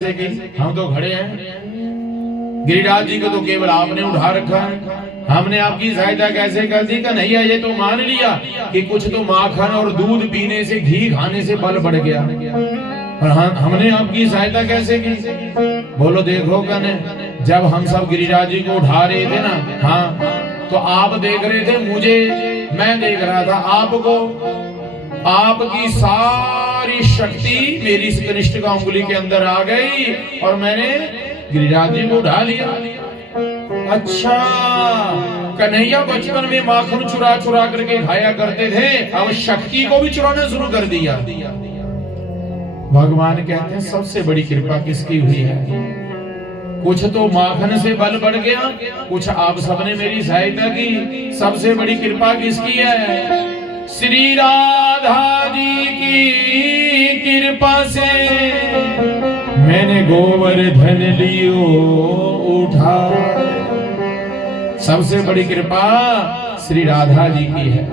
कि हम तो खड़े हैं, गिरिराज जी को तो केवल आपने उठा रखा है, हमने आपकी सहायता कैसे कर दी? कन्हैया ये तो मान लिया कि कुछ तो माखन और दूध पीने से, घी खाने से बल बढ़ गया, और हमने आपकी सहायता कैसे की? बोलो देखो कन्हे, जब हम सब गिरिराज जी को उठा रहे थे ना, हाँ, तो आप देख रहे थे मुझे, मैं देख रहा था आपको। आपकी सारी शक्ति मेरी इस कनिष्ठ का उंगली के अंदर आ गई और मैंने गिरिराज जी को उठा लिया। अच्छा, कन्हैया बचपन में माखन चुरा चुरा करके खाया करते थे, अब शक्ति को भी चुराना शुरू कर दिया। भगवान कहते हैं सबसे बड़ी कृपा किसकी हुई है? कुछ तो माखन से बल बढ़ गया, कुछ आप सबने मेरी सहायता की। सबसे बड़ी कृपा किसकी है? श्री राधा जी की कृपा से मैंने गोवर्धन लियो उठा। सबसे बड़ी कृपा श्री राधा जी की है।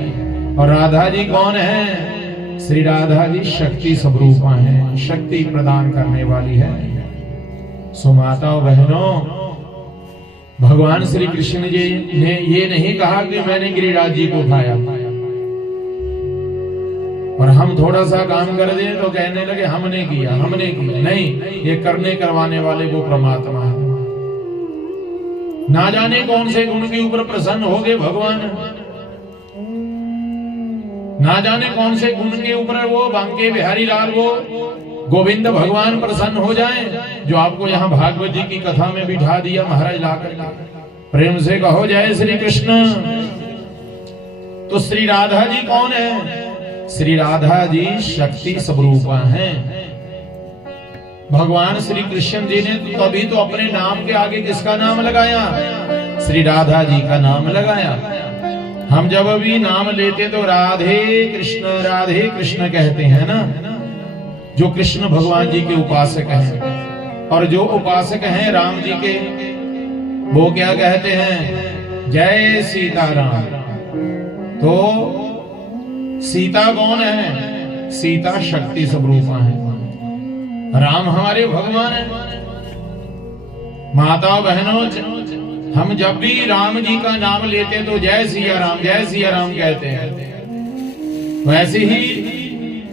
और राधा जी कौन है? श्री राधा जी शक्ति स्वरूपा है, शक्ति प्रदान करने वाली है। सो माताओं बहनों, भगवान श्री कृष्ण जी ने ये नहीं कहा कि मैंने गिरिराज जी को उठाया, और हम थोड़ा सा काम कर दें तो कहने लगे हमने किया, हमने किया। नहीं, ये करने करवाने वाले वो परमात्मा है। ना जाने कौन से गुण के ऊपर प्रसन्न हो गए भगवान, ना जाने कौन से गुण के ऊपर वो बांके बिहारी लाल, वो गोविंद भगवान प्रसन्न हो जाएं, जो आपको यहाँ भागवत जी की कथा में बिठा दिया महाराज लाकर। प्रेम से कहो जय श्री कृष्ण। तो श्री राधा जी कौन है? श्री राधा जी शक्ति स्वरूपा हैं। भगवान श्री कृष्ण जी ने तभी तो अपने नाम के आगे किसका नाम लगाया? श्री राधा जी का नाम लगाया। हम जब भी नाम लेते तो राधे कृष्ण कहते हैं ना, जो कृष्ण भगवान जी के उपासक हैं। और जो उपासक हैं राम जी के, वो क्या कहते हैं? जय सीताराम। तो सीता कौन है? सीता शक्ति स्वरूपा है, राम हमारे भगवान है। माता बहनों, हम जब भी राम जी का नाम लेते तो जय सिया राम कहते हैं। वैसे ही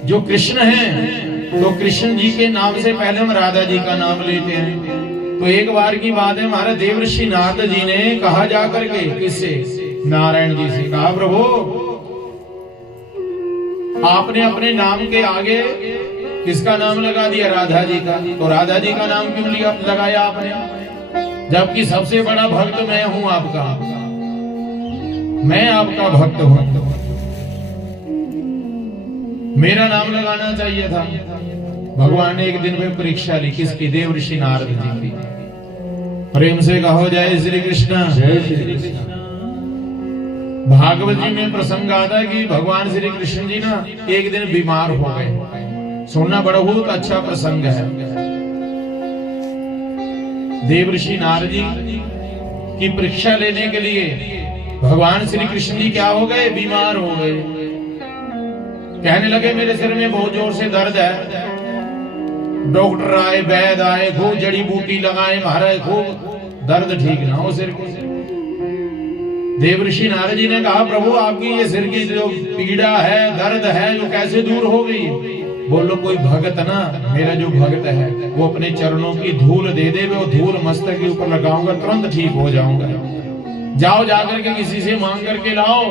जो कृष्ण हैं, तो कृष्ण जी के नाम से पहले हम राधा जी का नाम लेते हैं। तो एक बार की बात है, हमारे देवर्षि नारद जी ने कहा जाकर के, किससे? नारायण जी से कहा, प्रभु आपने अपने नाम के आगे किसका नाम लगा दिया? राधा जी का। तो राधा जी का नाम क्यों लिया लगाया आपने, जबकि सबसे बड़ा भक्त मैं हूं आपका, मैं आपका भक्त हूं, मेरा नाम लगाना चाहिए था। भगवान ने एक दिन में परीक्षा ली, किसकी? देवर्षि नारद जी की। प्रेम से कहो जय श्री कृष्ण। जय श्री कृष्ण। भागवत जी में प्रसंग आता है कि भगवान श्री कृष्ण जी ना एक दिन बीमार हो गए। सुनना बड़ा बहुत अच्छा प्रसंग है। देवर्षि नारद जी की परीक्षा लेने के लिए भगवान श्री कृष्ण जी क्या हो गए? बीमार हो गए। कहने लगे मेरे सिर में बहुत जोर से दर्द है। डॉक्टर आए, वैद्य आए, खूब जड़ी बूटी लगाए, महाराज खूब दर्द ठीक ना हो सिर को। देवर्षि नारद जी ने कहा, प्रभु आपकी ये सिर की जो पीड़ा है, दर्द है, जो कैसे दूर हो गई? बोलो कोई भगत ना, मेरा जो भगत है वो अपने चरणों की धूल दे दे, वो धूल मस्तक के ऊपर लगाऊंगा, तुरंत ठीक हो जाऊंगा। जाओ जाकर के किसी से मांग करके लाओ।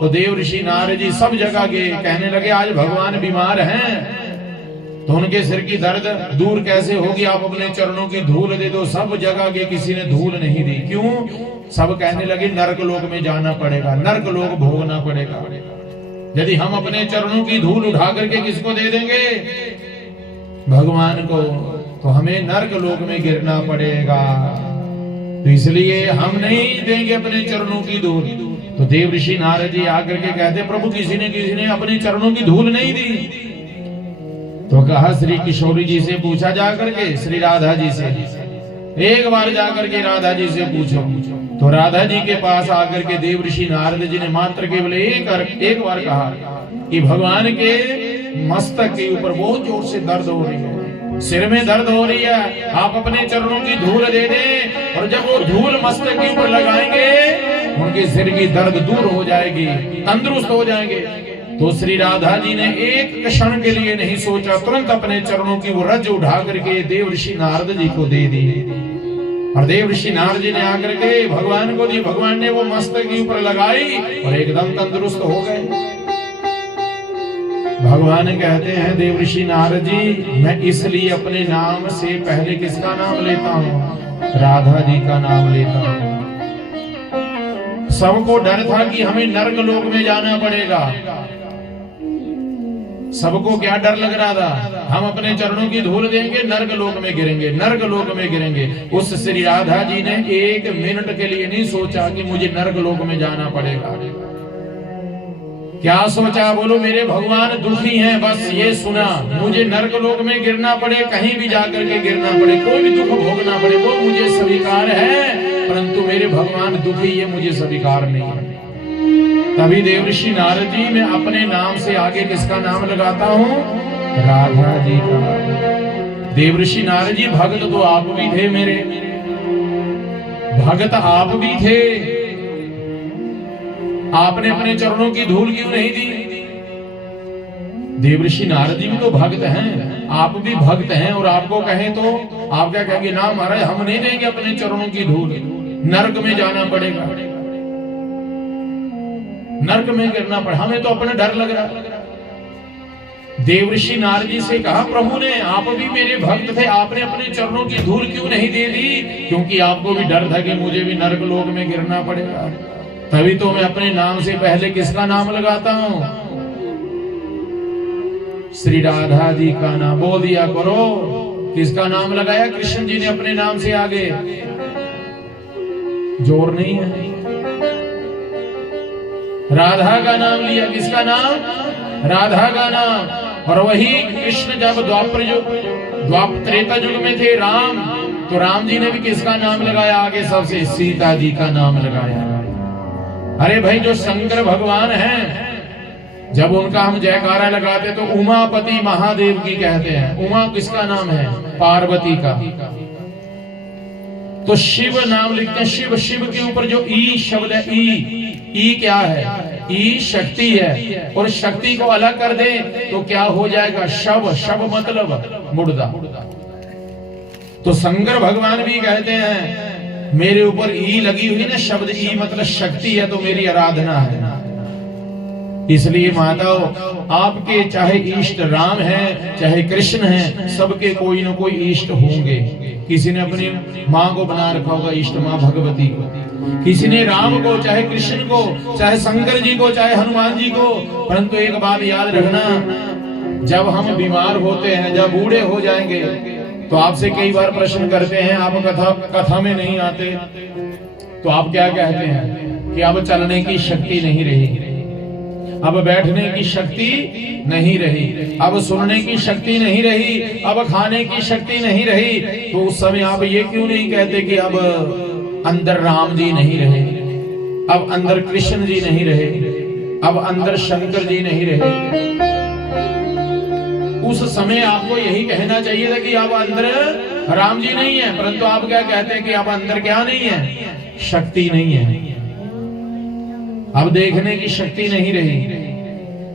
तो देवर्षि नारद जी सब जगह गए, कहने लगे आज भगवान बीमार हैं, तो उनके सिर की दर्द दूर कैसे होगी? आप अपने चरणों की धूल दे दो। सब जगह गए, किसी ने धूल नहीं दी। क्यों? सब कहने लगे नरक लोक में जाना पड़ेगा, नरक लोक भोगना पड़ेगा। यदि हम अपने चरणों की धूल उठा करके किसको दे देंगे? भगवान को, तो हमें नरक लोक में गिरना पड़ेगा। तो इसलिए हम नहीं देंगे अपने चरणों की धूल। तो देवर्षि नारद जी आकर के कहते, प्रभु किसी ने अपने चरणों की धूल नहीं दी। तो कहा श्री किशोरी जी से पूछा जाकर के, श्री राधा जी से एक बार जाकर के राधा जी से पूछो। तो राधा जी के पास आकर के देवर्षि नारद जी ने मात्र केवल एक बार कहा कि भगवान के मस्तक के ऊपर बहुत जोर से दर्द हो रही है। सिर में दर्द हो रही है, आप अपने चरणों की धूल दे दें, और जब वो धूल मस्तक के ऊपर लगाएंगे उनके सिर की दर्द दूर हो जाएगी, तंदुरुस्त हो जाएंगे। तो श्री राधा जी ने एक क्षण के लिए नहीं सोचा, तुरंत अपने चरणों की वो रज उठा करके देव ऋषि नारद जी को दे दी, और देव ऋषि नारद जी ने आकर के भगवान को दी। भगवान ने वो मस्तक के ऊपर लगाई और एकदम तंदुरुस्त हो गए। भगवान कहते हैं देव ऋषि नारद जी, मैं इसलिए अपने नाम से पहले किसका नाम लेता हूँ? राधा जी का नाम लेता हूँ। सबको डर था कि हमें नर्क लोक में जाना पड़ेगा। सबको क्या डर लग रहा था? हम अपने चरणों की धूल देंगे, नर्क लोक में गिरेंगे, नर्क लोक में गिरेंगे। उस श्री राधा जी ने एक मिनट के लिए नहीं सोचा कि मुझे नर्क लोक में जाना पड़ेगा। क्या सोचा? बोलो, मेरे भगवान दुखी हैं, बस ये सुना, मुझे नर्क लोक में गिरना पड़े, कहीं भी जाकर के गिरना पड़े, कोई भी दुख भोगना पड़े, वो मुझे स्वीकार है, परंतु मेरे भगवान दुखी, ये मुझे स्वीकार नहीं है। तभी देवऋषि नारद जी, मैं अपने नाम से आगे किसका नाम लगाता हूँ? राधा जी का। देवऋषि नारद जी, भगत तो आप भी थे, मेरे भगत आप भी थे, आपने अपने चरणों की धूल क्यों नहीं दी? देवऋषि नारद जी भी तो भक्त हैं, आप भी भक्त हैं, और आपको कहें तो आप क्या कहेंगे? ना महाराज, हम नहीं देंगे अपने चरणों की धूल, नर्क में जाना पड़ेगा, नर्क में गिरना पड़े, हमें तो अपना डर लग रहा। देवऋषि नारद जी से कहा, प्रभु ने, आप भी मेरे भक्त थे, आपने अपने चरणों की धूल क्यों नहीं दे दी? क्योंकि आपको भी डर था कि मुझे भी नर्क लोक में गिरना पड़ेगा, तभी तो मैं अपने नाम से पहले किसका नाम लगाता हूं? श्री राधा जी का नाम। बोल दिया करो, किसका नाम लगाया? कृष्ण जी ने अपने नाम से आगे। जोर नहीं है। राधा का नाम लिया, किसका नाम? राधा का नाम। और वही कृष्ण जब द्वापर त्रेता युग में थे राम, तो राम जी ने भी किसका नाम लगाया आगे सबसे? सीता जी का नाम लगाया। अरे भाई, जो शंकर भगवान हैं, जब उनका हम जयकारा लगाते तो उमापति महादेव की कहते हैं। उमा किसका नाम है? पार्वती का। तो शिव नाम लिखते हैं, शिव। शिव के ऊपर जो ई शब्द है, ई क्या है? ई शक्ति है, और शक्ति को अलग कर दे तो क्या हो जाएगा? शव। शव मतलब मुर्दा। तो शंकर भगवान भी कहते हैं, मेरे ऊपर ई लगी हुई ना, शब्द ई मतलब शक्ति है, तो मेरी आराधना है। इसलिए माताओं, आपके चाहे इष्ट राम है, चाहे कृष्ण है, सबके कोई न कोई इष्ट होंगे। किसी ने अपनी माँ को बना रखा होगा इष्ट, माँ भगवती को, किसी ने राम को, चाहे कृष्ण को, चाहे शंकर जी को, चाहे हनुमान जी को। परंतु एक बात याद रखना, जब हम बीमार होते हैं, जब बूढ़े हो जाएंगे, तो आपसे कई बार प्रश्न करते हैं, आप कथा में नहीं आते, तो आप क्या कहते हैं? कि अब चलने की शक्ति नहीं रही, अब बैठने की शक्ति नहीं रही, अब सुनने की शक्ति नहीं रही, अब खाने की शक्ति नहीं रही। तो उस समय आप ये क्यों नहीं कहते कि अब अंदर राम जी नहीं रहे, अब अंदर कृष्ण जी नहीं रहे, अब अंदर शंकर जी नहीं रहे? उस समय आपको यही कहना चाहिए था कि अब अंदर राम जी नहीं है, परंतु आप क्या कहते हैं? कि अब अंदर क्या नहीं है? शक्ति नहीं है। अब देखने की शक्ति नहीं रही,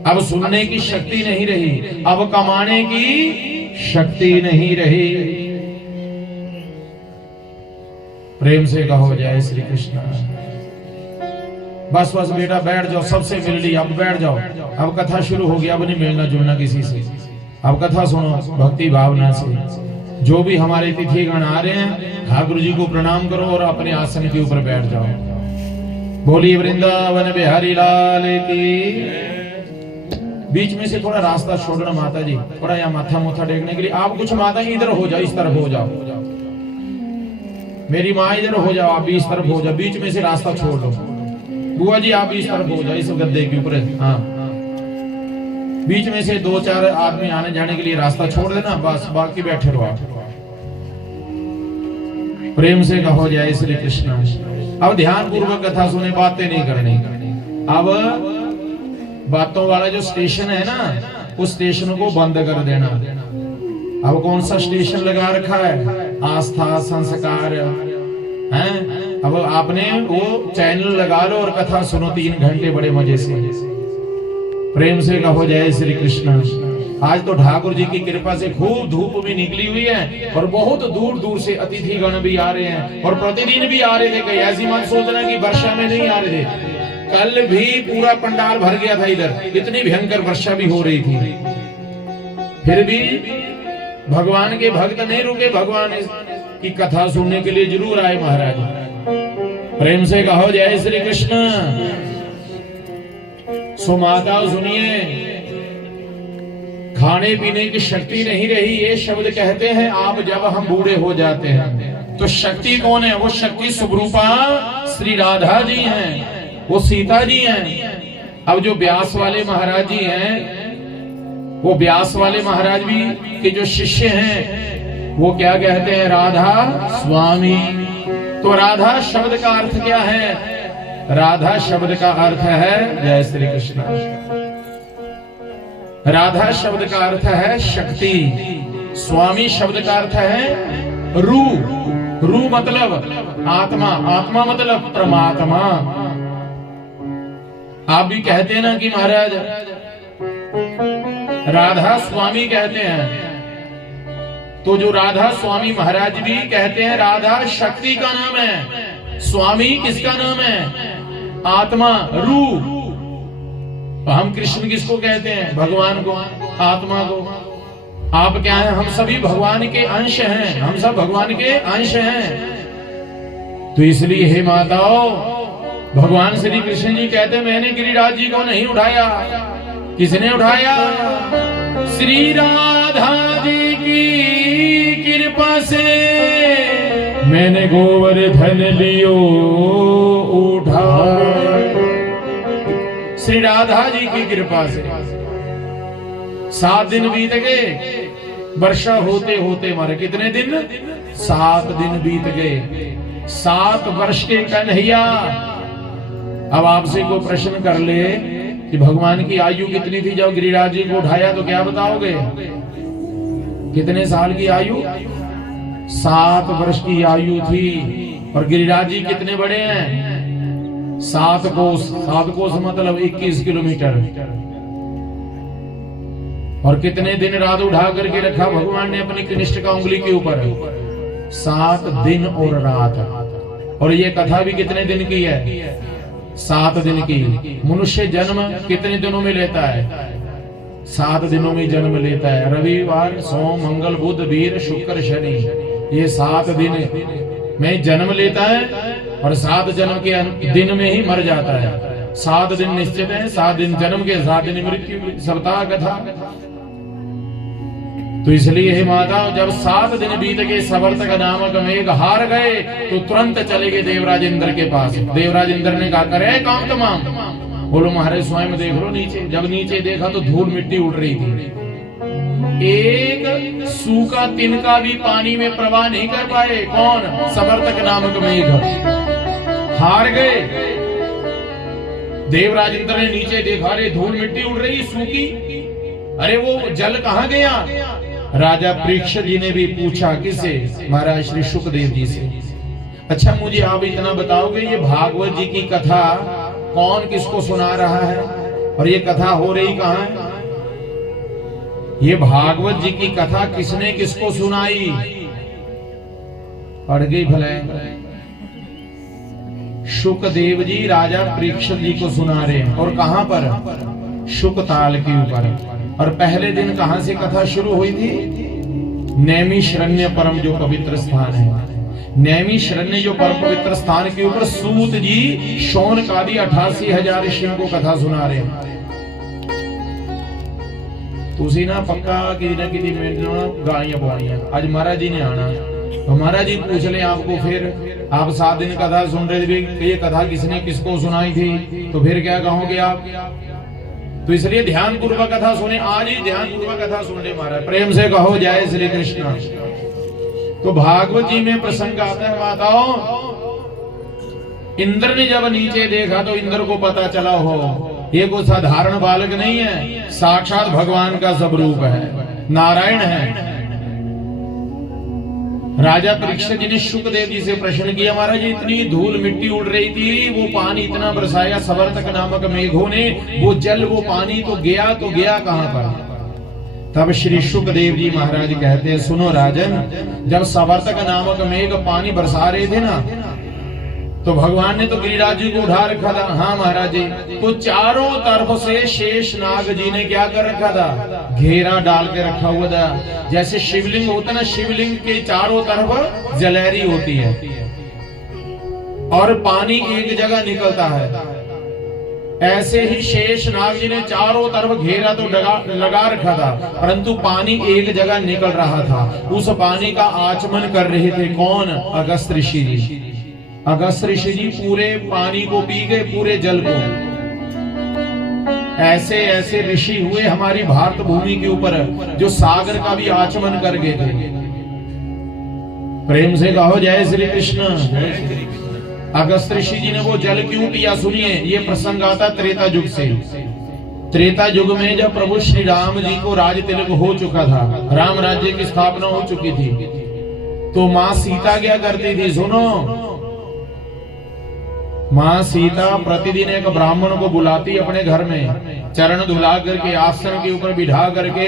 अब सुनने की शक्ति नहीं रही, अब कमाने की शक्ति नहीं रही। प्रेम से कहो जय श्री कृष्ण। बस बस बेटा बैठ जाओ, सबसे मिल ली, अब बैठ जाओ, अब कथा शुरू होगी, अब नहीं मिलना जुलना किसी से, अब कथा सुनो भक्ति भावना से। जो भी हमारे तिथि गण आ रहे हैं, ठाकुर जी को प्रणाम करो और अपने आसन के ऊपर बैठ जाओ। बोलिए वृंदावन बिहारी लाल की। बीच में से थोड़ा रास्ता छोड़ना माता जी, थोड़ा यहाँ माथा मुथा टेकने के लिए। आप कुछ माता इधर हो जाओ, इस तरफ हो जाओ, मेरी माँ इधर हो जाओ, आप भी इस तरफ हो जाओ, बीच में से रास्ता छोड़ दो। बुआ जी आप भी इस तरफ हो जाओ, इस गद्दे के ऊपर। हाँ, बीच में से 2-4 आदमी आने जाने के लिए रास्ता छोड़ देना, बस बाकी बैठे रहो आप। प्रेम से कहो जय श्री कृष्ण। अब ध्यान पूर्वक कथा सुने, बातें नहीं करनी। अब बातों वाला जो स्टेशन है ना, उस स्टेशन को बंद कर देना। अब कौन सा स्टेशन लगा रखा है? आस्था संस्कार हैं। अब आपने वो चैनल लगा लो और कथा सुनो 3 घंटे बड़े मजे से। प्रेम से कहो जय श्री कृष्ण। आज तो ठाकुर जी की कृपा से खूब धूप भी निकली हुई है और बहुत दूर दूर से अतिथि गण भी आ रहे हैं और प्रतिदिन भी आ रहे थे। कहीं ऐसी मत सोचना कि वर्षा में नहीं आ रहे थे। कल भी पूरा पंडाल भर गया था इधर, इतनी भयंकर वर्षा भी हो रही थी। फिर भी भगवान के भक्त नहीं रुके, भगवान की कथा सुनने के लिए जरूर आए महाराज। प्रेम से कहो जय श्री कृष्ण। सो माता सुनिए, खाने पीने की शक्ति नहीं रही, ये शब्द कहते हैं आप जब हम बूढ़े हो जाते हैं। तो शक्ति कौन है? वो शक्ति स्वरूपा श्री राधा जी हैं, वो सीता जी हैं। अब जो व्यास वाले महाराज जी हैं, वो व्यास वाले महाराज भी के जो शिष्य हैं वो क्या कहते हैं? राधा स्वामी। तो राधा शब्द का अर्थ क्या है? राधा शब्द का अर्थ है, जय श्री कृष्ण, राधा शब्द का अर्थ है शक्ति। स्वामी शब्द का अर्थ है रू। रू मतलब आत्मा, आत्मा मतलब परमात्मा। आप भी कहते हैं ना कि महाराज राधा स्वामी कहते हैं, तो जो राधा स्वामी महाराज भी कहते हैं राधा शक्ति का नाम है, स्वामी किसका नाम है? आत्मा, रू। तो हम कृष्ण किसको कहते हैं? भगवान को, आत्मा को। आप क्या हैं? हम सभी भगवान के अंश हैं, हम सब भगवान के अंश हैं। तो इसलिए हे माताओं, भगवान श्री कृष्ण जी कहते हैं मैंने गिरिराज जी को नहीं उठाया। किसने उठाया? श्री राधा जी की कृपा से मैंने गोवर्धन लियो उठा। श्री राधा जी की कृपा से 7 दिन बीत गए, वर्षा होते होते मारे कितने दिन? 7 दिन बीत गए। 7 वर्ष के कन्हैया। अब आपसे को प्रश्न कर ले कि भगवान की आयु कितनी थी जब गिरिराज जी को उठाया, तो क्या बताओगे? कितने साल की आयु? 7 वर्ष की आयु थी। और गिरिराज जी कितने बड़े हैं? 7 कोस। 7 कोस मतलब 21 किलोमीटर। और कितने दिन रात उठा करके रखा भगवान ने अपनी कनिष्ठ का उंगली के ऊपर? 7 दिन और रात। और ये कथा भी कितने दिन की है? 7 दिन की। मनुष्य जन्म कितने दिनों में लेता है? 7 दिनों में जन्म लेता है। रविवार, सोम, मंगल, बुध, वीर, शुक्र, शनि, ये 7 दिन में जन्म लेता है और 7 जन्म के दिन में ही मर जाता है। 7 दिन निश्चित है, 7 दिन जन्म के, 7 दिन मृत्यु। सप्ताह कथा। तो इसलिए हे माता, जब 7 दिन बीत गए, सवर्तक नामक मेघ हार गए, तो तुरंत चले गए देवराज इंद्र के पास। देवराज इंद्र ने कहा करे काम तमाम। बोलो महाराज स्वयं देख लो नीचे। जब नीचे देखा तो धूल मिट्टी उड़ रही थी। एक सूखा तिनका भी पानी में प्रवाह नहीं कर पाए। कौन? सवर्तक नामक मेघ हार गए। देवराज इंद्र ने नीचे देखा, रे धूल मिट्टी उड़ रही सूखी। अरे वो जल कहां गया? राजा परीक्षित जी ने भी पूछा। किसे? महाराज श्री शुकदेव जी से। अच्छा मुझे आप इतना बताओगे, ये भागवत जी की कथा कौन किसको सुना रहा है और ये कथा हो रही कहां है? ये भागवत जी की कथा किसने किसको सुनाई? पढ़ गई भले। शुकदेव जी राजा परीक्षित जी को सुना रहे हैं। और कहां पर? शुकताल के ऊपर। और पहले दिन कहां से कथा शुरू हुई थी? नैमिषारण्य परम जो पवित्र स्थान है, नैमिषारण्य जो परम पवित्र स्थान के ऊपर सूत जी शौनक आदि 88,000 ऋषियों को कथा सुना रहे हैं। तुसी ना पक्का कि गाड़ियां पवाइया। आज महाराज जी ने आना, तो महाराज जी पूछ ले आपको। फिर आप 7 दिन कथा सुन रहे थे कि ये कथा किसने किसको सुनाई थी, तो फिर क्या कहोगे आप? तो इसलिए ध्यान पूर्वक कथा सुने। आज ही ध्यान पूर्वक कथा सुन ले महाराज। प्रेम से कहो जय श्री कृष्ण। तो भागवत जी में प्रसंग आता है माताओं, इंद्र ने जब नीचे देखा तो इंद्र को पता चला हो ये कोई साधारण बालक नहीं है, साक्षात भगवान का स्वरूप है, नारायण है। राजा परीक्षित जी ने शुकदेव जी से प्रश्न किया, महाराज जी इतनी धूल मिट्टी उड़ रही थी, वो पानी इतना बरसाया सवर्तक नामक मेघों ने, वो जल वो पानी तो गया कहां पर? तब श्री शुकदेव जी महाराज कहते हैं, सुनो राजन, जब सवर्तक नामक मेघ पानी बरसा रहे थे ना, तो भगवान ने तो गिरिराज जी को उठा रखा था। हाँ महाराज जी, तो चारों तरफ से शेष नाग जी ने क्या कर रखा था? घेरा डाल के रखा हुआ था। जैसे शिवलिंग होता ना, शिवलिंग के चारों तरफ जलेरी होती है और पानी एक जगह निकलता है, ऐसे ही शेष नाग जी ने चारों तरफ घेरा तो लगा रखा था, परंतु पानी एक जगह निकल रहा था। उस पानी का आचमन कर रहे थे कौन? अगस्त ऋषि जी। अगस्त ऋषि जी पूरे पानी को पी गए, पूरे जल को। ऐसे ऐसे ऋषि हुए हमारी भारत भूमि के ऊपर जो सागर का भी आचमन कर गए थे। प्रेम से कहो जय श्री कृष्ण। अगस्त ऋषि जी ने वो जल क्यों पिया? सुनिए, ये प्रसंग आता त्रेता युग से। त्रेता युग में जब प्रभु श्री राम जी को राज तिलक हो चुका था, राम राज्य की स्थापना हो चुकी थी, तो माँ सीता क्या करती थी? सुनो, माँ सीता प्रतिदिन एक ब्राह्मण को बुलाती अपने घर में, चरण धुला करके आसन के ऊपर बिठा करके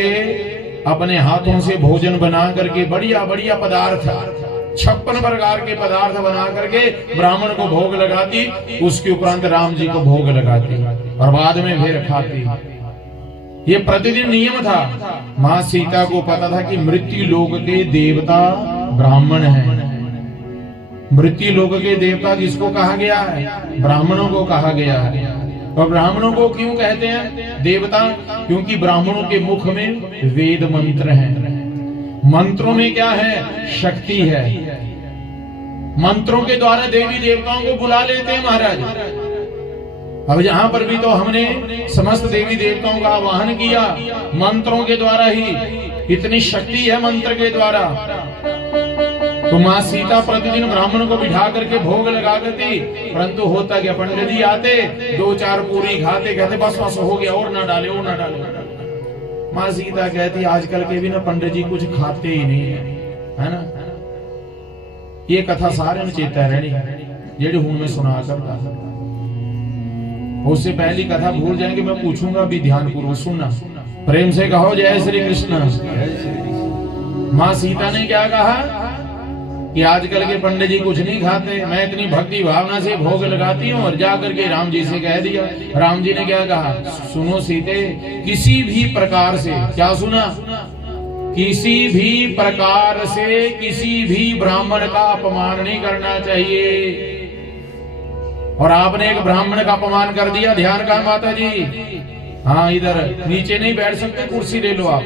अपने हाथों से भोजन बना करके बढ़िया बढ़िया पदार्थ, 56 प्रकार के पदार्थ बना करके ब्राह्मण को भोग लगाती, उसके उपरांत राम जी को भोग लगाती और बाद में फिर खाती। ये प्रतिदिन नियम था। माँ सीता को पता था कि मृत्यु लोक के देवता ब्राह्मण हैं। मृत्यु लोक के देवता किसको कहा गया है? ब्राह्मणों को कहा गया है। और ब्राह्मणों को क्यों कहते हैं देवता? क्योंकि ब्राह्मणों के मुख में वेद मंत्र हैं। मंत्रों में क्या है? शक्ति है। मंत्रों के द्वारा देवी देवताओं को बुला लेते हैं महाराज। अब यहाँ पर भी तो हमने समस्त देवी देवताओं का आवाहन किया मंत्रों के द्वारा ही। इतनी शक्ति है मंत्र के द्वारा। तो माँ सीता प्रतिदिन ब्राह्मण को बिठा करके भोग लगा करती, परंतु होता क्या, पंडित जी आते, 2-4 पूरी खाते, कहते बस बस हो गया, और ना डाले, और ना डाले। माँ सीता कहती आजकल के भी ना पंडित जी कुछ खाते ही नहीं है ना। ये कथा सारे में चेता रहनी जेडी हूं मैं सुना करता। उससे पहली कथा भूल जाएंगे, मैं पूछूंगा भी ध्यान पूर्वक सुनना। प्रेम से कहो जय श्री कृष्ण। माँ सीता ने क्या कहा कि आजकल के पंडित जी कुछ नहीं खाते, मैं इतनी भक्ति भावना से भोग लगाती हूँ। और जाकर के राम जी से कह दिया। राम जी ने क्या कहा? सुनो सीते, किसी भी प्रकार से, क्या सुना? किसी भी प्रकार से किसी भी ब्राह्मण का अपमान नहीं करना चाहिए। और आपने एक ब्राह्मण का अपमान कर दिया, ध्यान का माता जी। हाँ, इधर नीचे नहीं बैठ सकते, कुर्सी ले लो आप,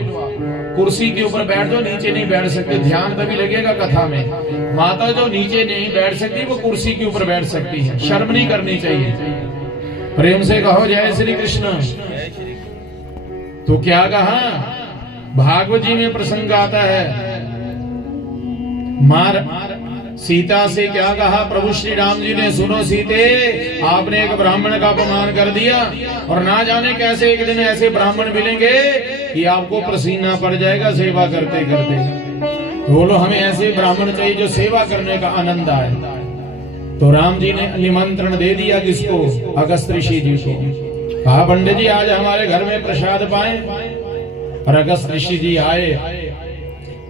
कुर्सी के ऊपर बैठ दो, नीचे नहीं बैठ सकते। ध्यान तभी लगेगा कथा में। माता जो नीचे नहीं बैठ सकती वो कुर्सी के ऊपर बैठ सकती है, शर्म नहीं करनी चाहिए। प्रेम से कहो जय श्री कृष्ण। तो क्या कहा? भागवत जी में प्रसंग आता है, मार सीता से क्या कहा प्रभु श्री राम जी ने? सुनो सीते, आपने एक ब्राह्मण का अपमान कर दिया, और ना जाने कैसे एक दिन ऐसे ब्राह्मण मिलेंगे कि आपको पसीना पड़ जाएगा सेवा करते करते। बोलो हमें ऐसे ब्राह्मण चाहिए जो सेवा करने का आनंद आए। तो राम जी ने निमंत्रण दे दिया किसको? अगस्त ऋषि जी को। कहा पंडित जी आज हमारे घर में प्रसाद पाए। और अगस्त ऋषि जी आए,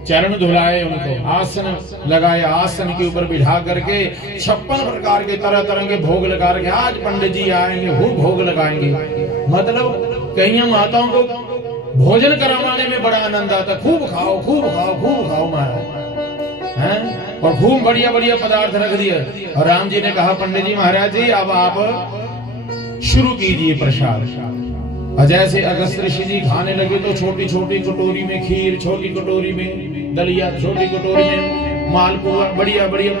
चरण धुलाए, उनको आसन लगाया, आसन के ऊपर बिठा करके 56 प्रकार के तरह तरह के भोग लगा रखे। आज पंडित जी आएंगे, वो भोग लगाएंगे। मतलब कई माताओं को भोजन करवाने में बड़ा आनंद आता। खूब खाओ, खूब खाओ, खूब खाओ महाराज, हैं? और खूब बढ़िया बढ़िया पदार्थ रख दिया। और राम जी ने कहा पंडित जी महाराज जी अब आप शुरू कीजिए प्रसाद। और जैसे अगस्त ऋषि जी खाने लगे तो छोटी छोटी कटोरी में खीर, छोटी कटोरी में दलिया, छोटी कटोरी में मालपुआ, बढ़िया बढ़िया।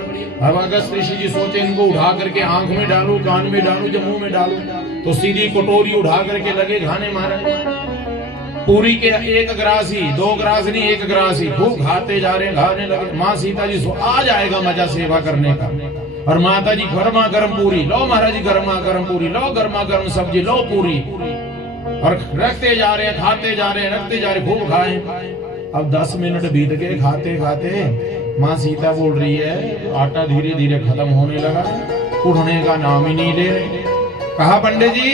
अब अगस्त ऋषि जी सोचे इनको उठा करके आंख में डालूं, कान में डालूं, जब मुंह में डालूं, तो सीधी कटोरी उठा करके लगे खाने महाराज। पूरी के 1 गिलास ही, 2 गिलास नहीं, 1 गिलास ही खूब खाते जा रहे, खाने लगे। माँ सीता जी आ जाएगा मजा सेवा करने का। और माता जी गर्मा गर्म पूरी लो महाराज जी, गर्मा गर्म पूरी लो, गर्मा गर्म सब्जी लो, पूरी। और रखते जा रहे, खाते जा रहे, रखते जा रहे, खूब खाए। अब 10 मिनट बीत गए खाते खाते। माँ सीता बोल रही है आटा धीरे धीरे खत्म होने लगा, उठने का नाम ही नहीं ले रहे। कहा पंडित जी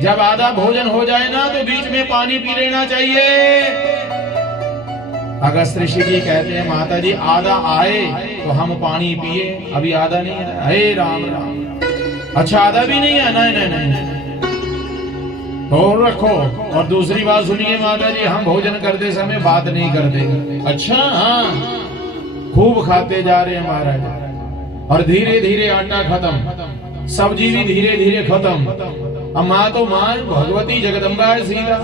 जब आधा भोजन हो जाए ना तो बीच में पानी पी लेना चाहिए। अगस्त ऋषि जी कहते हैं माता जी आधा आए तो हम पानी पिए, अभी आधा नहीं है। हे राम राम, अच्छा आधा भी नहीं है? नहीं नहीं नहीं और रखो। और दूसरी बात सुनिए माता जी, हम भोजन करते समय बात नहीं करते। अच्छा हाँ, खूब खाते जा रहे हैं महाराज, और धीरे धीरे आटा खत्म, सब्जी भी धीरे धीरे खत्म। अब माँ तो माँ भगवती जगदम्बा है सीता।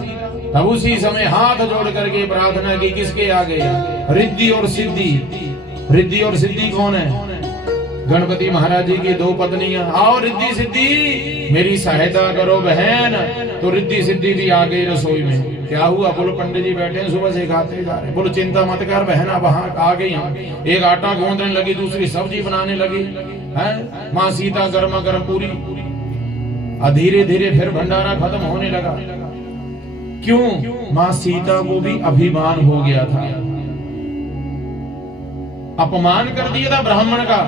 तब उसी समय हाथ जोड़ करके प्रार्थना की, किसके आगे? रिद्धि और सिद्धि। रिद्धि और सिद्धि कौन है? गणपति महाराज जी की दो पत्नियां। आओ रिद्धि सिद्धि मेरी सहायता करो बहन। तो रिद्धि सिद्धि भी आ गई रसोई में। क्या हुआ? बोलो पंडित जी बैठे हैं सुबह से खाते जा रहे। बोलो चिंता मत कर बहन, अब आ गई हम। एक आटा गूंदने लगी, दूसरी सब्जी बनाने लगी है माँ सीता, गर्मा गर्म पूरी। धीरे धीरे फिर भंडारा खत्म होने लगा। क्यों? माँ सीता को भी अभिमान हो गया था, अपमान कर दिया था ब्राह्मण का।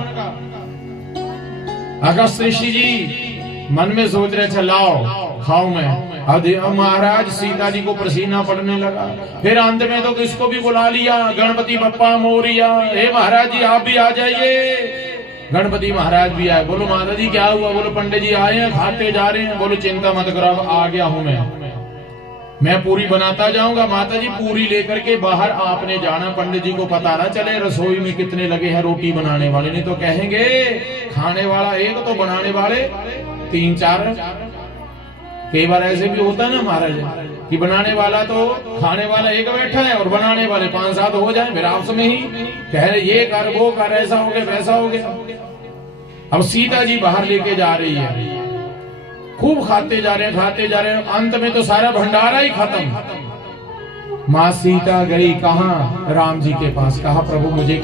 अगस्त ऋषि जी मन में सोच रहे, अच्छा लाओ खाओ मैं। अब महाराज सीता जी को पसीना पड़ने लगा। फिर अंत में तो किसको भी बुला लिया, गणपति बप्पा मोरिया, हे महाराज जी आप भी आ जाइए। गणपति महाराज भी आए। बोलो माता जी क्या हुआ? बोलो पंडित जी आए हैं, खाते जा रहे हैं। बोलो चिंता मत करो, आ गया हूं मैं पूरी बनाता जाऊंगा। माता जी पूरी लेकर के बाहर आपने जाना, पंडित जी को पता ना चले रसोई में कितने लगे हैं रोटी बनाने वाले। नहीं तो कहेंगे खाने वाला एक तो बनाने वाले 3-4। कई बार ऐसे भी होता है ना महाराज कि बनाने वाला तो खाने वाला एक बैठा है और बनाने वाले 5-7 हो जाए, फिर आपस में ही कह रहे ये कर वो कर, ऐसा हो गया वैसा हो गया। अब सीता जी बाहर लेके जा रही है, खूब खाते जा रहे हैं, अंत में तो सारा भंडारा ही खत्म। माँ सीता गई कहां? राम जी के पास। कहा प्रभु मुझे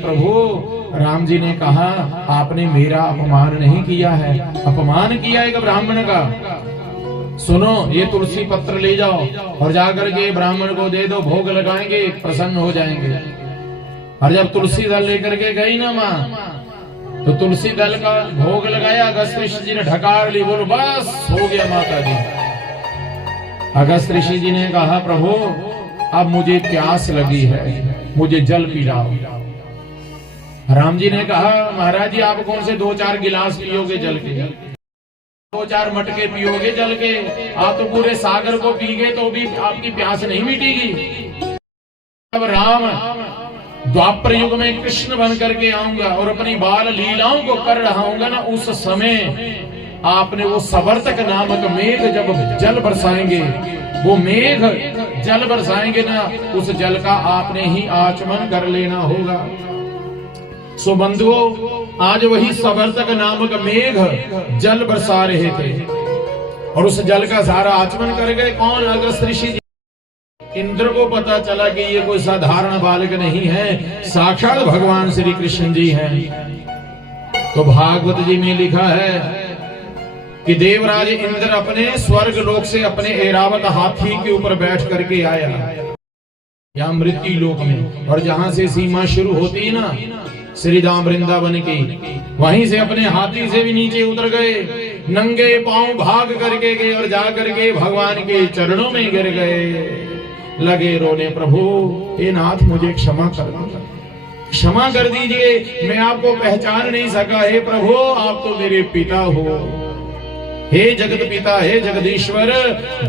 प्रभु। राम जी ने कहा आपने मेरा अपमान नहीं किया है, अपमान किया एक ब्राह्मण का। सुनो ये तुलसी पत्र ले जाओ और जाकर के ब्राह्मण को दे दो, भोग लगाएंगे प्रसन्न हो जाएंगे। और जब तुलसी दल लेकर के गई ना माँ, तो तुलसी दल का भोग लगाया। अगस्त ऋषि जी ने ढकार ली। बोलो बस हो गया माता जी। अगस्त ऋषि जी ने कहा प्रभु अब मुझे प्यास लगी है, मुझे जल पिलाओ। राम जी ने कहा महाराज जी आप कौन से 2-4 गिलास पियोगे जल के? 2-4 मटके पियोगे जल के? आप तो पूरे सागर को पी गए तो भी आपकी प्यास नहीं मिटेगी। अब राम द्वापर युग में कृष्ण बन करके आऊंगा और अपनी बाल लीलाओं को कर रहा हूंगा ना, उस समय आपने वो सवर्तक नामक मेघ जब जल बरसाएंगे, वो मेघ जल बरसाएंगे ना, उस जल का आपने ही आचमन कर लेना होगा। सो बंधुओं आज वही सवर्तक नामक मेघ जल बरसा रहे थे और उस जल का सारा आचमन कर गए। कौन? अगस्त ऋषि जी। इंद्र को पता चला कि ये कोई साधारण बालक नहीं है, साक्षात भगवान श्री कृष्ण जी हैं। तो भागवत जी में लिखा है कि देवराज इंद्र अपने स्वर्ग लोक से अपने ऐरावत हाथी के ऊपर बैठ करके आया यहाँ मृत्यु लोक में, और जहां से सीमा शुरू होती है ना श्री धाम वृंदावन की, वहीं से अपने हाथी से भी नीचे उतर गए, नंगे पांव भाग करके गए और जा करके भगवान के चरणों में गिर गए, लगे रोने प्रभु हे नाथ मुझे क्षमा कर दो, क्षमा कर दीजिए, मैं आपको पहचान नहीं सका। हे प्रभु आप तो मेरे पिता हो, हे जगत पिता, हे जगदीश्वर।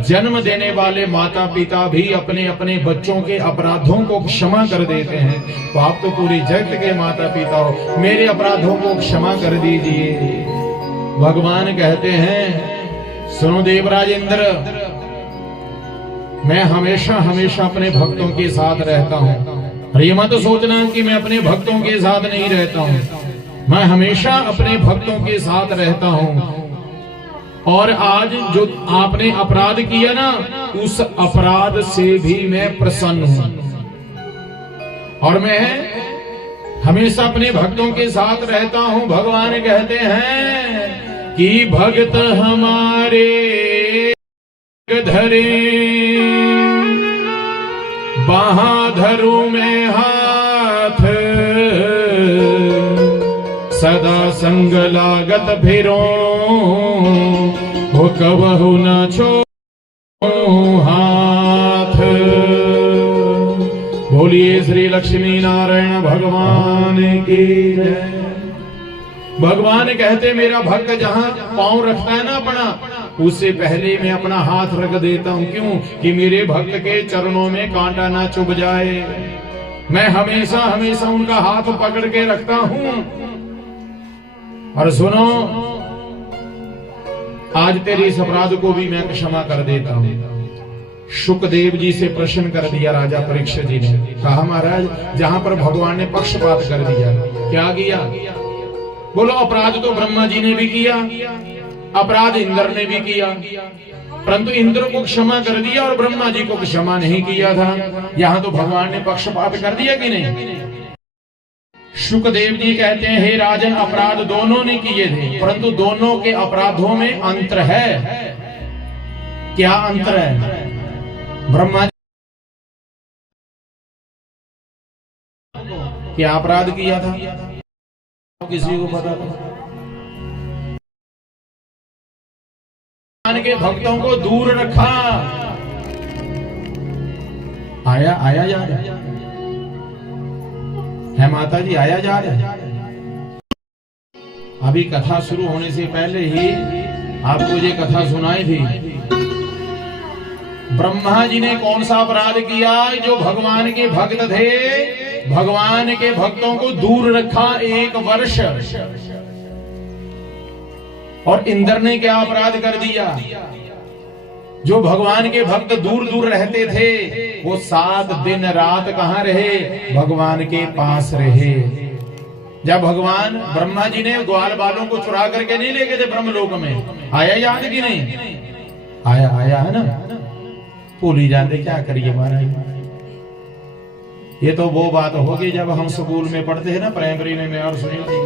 जन्म देने वाले माता पिता भी अपने अपने बच्चों के अपराधों को क्षमा कर देते हैं, तो आप तो पूरे जगत के माता पिता हो, मेरे अपराधों को क्षमा कर दीजिए। भगवान कहते हैं सुनो देवराज इंद्र, मैं हमेशा हमेशा अपने भक्तों के साथ रहता हूँ, और ये मत सोचना कि मैं अपने भक्तों के साथ नहीं रहता हूँ, मैं हमेशा अपने भक्तों के साथ रहता हूँ। और आज जो आपने अपराध किया ना, उस अपराध से भी मैं प्रसन्न हूं, और मैं हमेशा अपने भक्तों के साथ रहता हूं। भगवान कहते हैं कि भक्त हमारे धरे बाहां धरूं में हाथ, सदा संग लागत फिरो हो कबहु न छोड़ूं हाथ। बोलिए श्री लक्ष्मी नारायण भगवान की जय। भगवान कहते मेरा भक्त जहां पांव रखता है ना अपना, उससे पहले मैं अपना हाथ रख देता हूं। क्यों? कि मेरे भक्त के चरणों में कांटा ना चुभ जाए। मैं हमेशा हमेशा उनका हाथ पकड़ के रखता हूं। और सुनो, आज तेरे इस अपराध को भी मैं क्षमा कर देता हूं। शुकदेव जी से प्रश्न कर दिया राजा परीक्षित जी ने। कहा महाराज, जहां पर भगवान ने पक्षपात कर दिया, क्या किया? बोलो, अपराध तो ब्रह्मा जी ने भी किया, अपराध इंद्र ने भी किया, परंतु इंद्र को क्षमा कर दिया और ब्रह्मा जी को क्षमा नहीं किया था। यहां तो भगवान ने पक्षपात कर दिया कि नहीं? शुकदेव जी कहते हैं, हे राजन, अपराध दोनों ने किए थे, परंतु दोनों के अपराधों में अंतर है। क्या अंतर है? ब्रह्मा जी क्या अपराध किया था? किसी को पता था? भगवान के भक्तों को दूर रखा। आया जा रहा है माता जी, आया जा रहा है। अभी कथा शुरू होने से पहले ही आपको ये कथा सुनाई थी। ब्रह्मा जी ने कौन सा अपराध किया? जो भगवान के भक्त थे, भगवान के भक्तों को दूर रखा 1 वर्ष। और इंद्र ने क्या अपराध कर दिया? जो भगवान के भक्त दूर दूर रहते थे, वो 7 दिन रात कहां रहे? भगवान के पास रहे। जब भगवान ब्रह्मा जी ने ग्वाल बालों को चुरा करके नहीं ले गए थे ब्रह्मलोक में, आया याद कि नहीं? आया है ना? भूल ही जाते, क्या करिए महाराज। ये तो वो बात होगी जब हम स्कूल में पढ़ते हैं ना, प्राइमरी में, मैं और सुनील जी,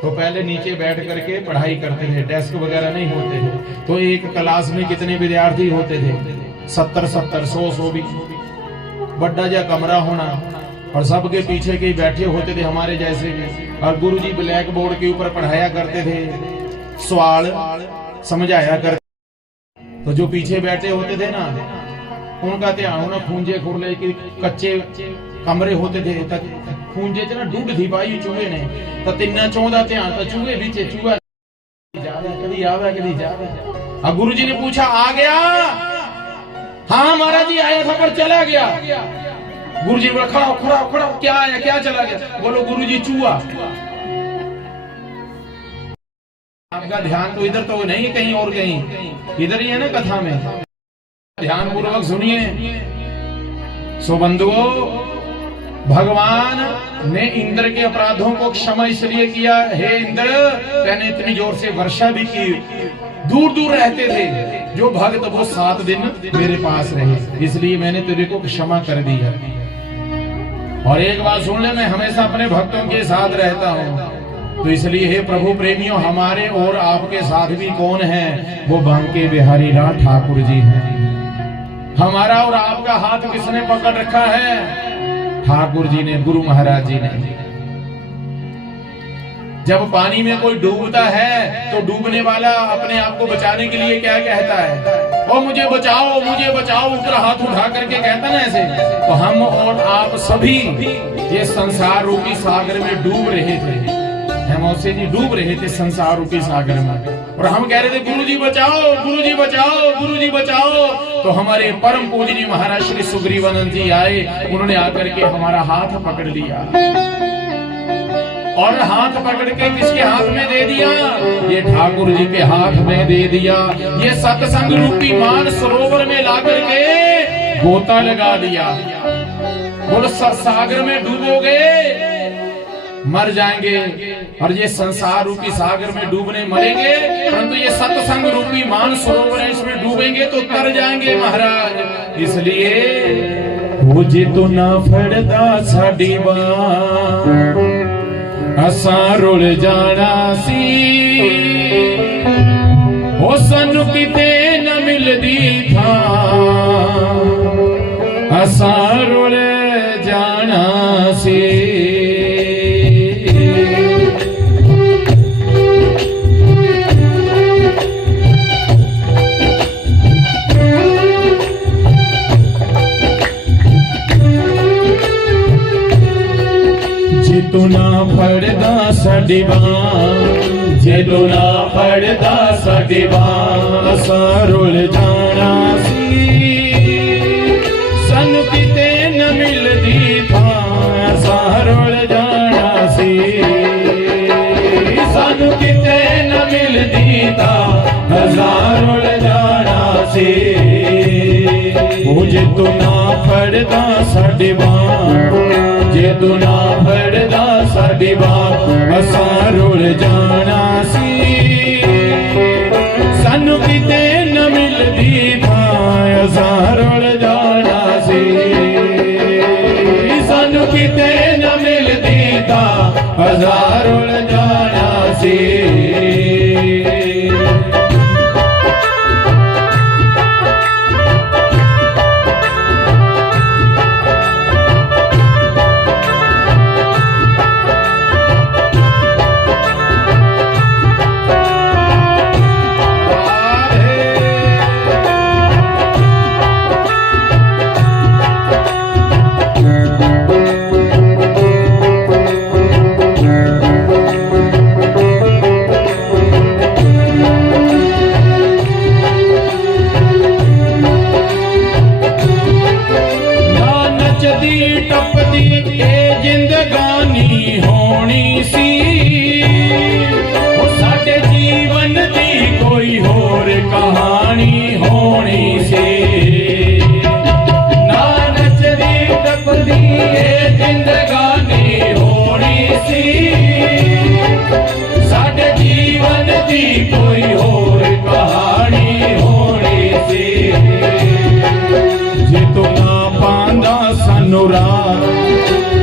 तो पहले नीचे बैठ करके पढ़ाई करते थे, डेस्क वगैरह नहीं होते थे। तो एक क्लास में कितने विद्यार्थी होते थे? 70 100 भी। बड़ा जा कमरा होना और सबके पीछे के बैठे होते थे हमारे जैसे भी। और गुरुजी ब्लैक बोर्ड के ऊपर पढ़ाया करते थे, सवाल समझाया करते। तो जो पीछे बैठे होते थे ना, उनका ध्यान होना खूंजे खुरले की कच्चे कमरे होते थे, खूंजे च ना डूड थी पाई चूहे ने, तो 3 14 ध्यान तो चूहे पीछे, चूहा कभी आवे कभी जावे। अब गुरुजी ने पूछा, आ गया? हाँ महाराज जी आया था पर चला गया। गुरुजी बोला, खड़ा, क्या आया, क्या चला गया? बोलो गुरुजी, चूहा। आपका ध्यान तो इधर तो नहीं, कहीं और कहीं, इधर ही है ना कथा में। ध्यान पूर्वक सुनिए। सो बंधुओं, भगवान ने इंद्र के अपराधों को क्षमा इसलिए किया, हे इंद्र, मैंने इतनी जोर से वर्षा भी की, दूर दूर रहते थे जो भक्त, वो 7 दिन मेरे पास रहे, इसलिए मैंने तेरे को क्षमा कर दिया। और एक बात सुन ले, मैं हमेशा अपने भक्तों के साथ रहता हूँ, तो इसलिए हे प्रभु प्रेमियों, हमारे और आपके साथ भी कौन है? वो बांके बिहारी लाल ठाकुर जी हैं। हमारा और आपका हाथ किसने पकड़ रखा है? ठाकुर जी ने, गुरु महाराज जी ने। जब पानी में कोई डूबता है तो डूबने वाला अपने आप को बचाने के लिए क्या कहता है? ओ मुझे बचाओ, मुझे बचाओ, ऊपर हाथ उठा करके कहता ना ऐसे। तो हम और आप सभी ये संसार रूपी सागर में डूब रहे थे, हेमौसे जी डूब रहे थे संसार रूपी सागर में, और हम कह रहे थे गुरु जी बचाओ, गुरु जी बचाओ, गुरु जी बचाओ। तो हमारे परम पूजनीय महाराज श्री सुग्रीवानंद जी आए, उन्होंने आकर के हमारा हाथ पकड़ लिया, और हाथ पकड़ के किसके हाथ में दे दिया? ये ठाकुर जी के हाथ में दे दिया। ये सत्संग रूपी मान सरोवर में ला करके गोता लगा दिया। बोलो, सागर में डूबोगे मर जाएंगे, और ये संसार रूपी सागर में डूबने मरेंगे, परंतु ये सत्संग रूपी मान सरोवर है, इसमें डूबेंगे तो तर जाएंगे महाराज। इसलिए वो जे तो ना फड़दा साडी बात, असां रुल जाना सी ओ सानू किते न मिलदी था असां रुल जाना सी तू ना फड़दा साडी बांह जे तू ना फड़दा साडी बांह असां रुल जाना सी सानू किते न मिलदी थां असां रुल जाना सी सानू किते न मिलदी थां असां रुल जाना सी ओ जे तू ना फड़दा साडी बांह जे तू ना फड़दा साडी बांह असां रुल जाना सी सानू किते न मिलदी थां असां रुल जाना सी सानू किते न मिलदी थां असां रुल जाना सी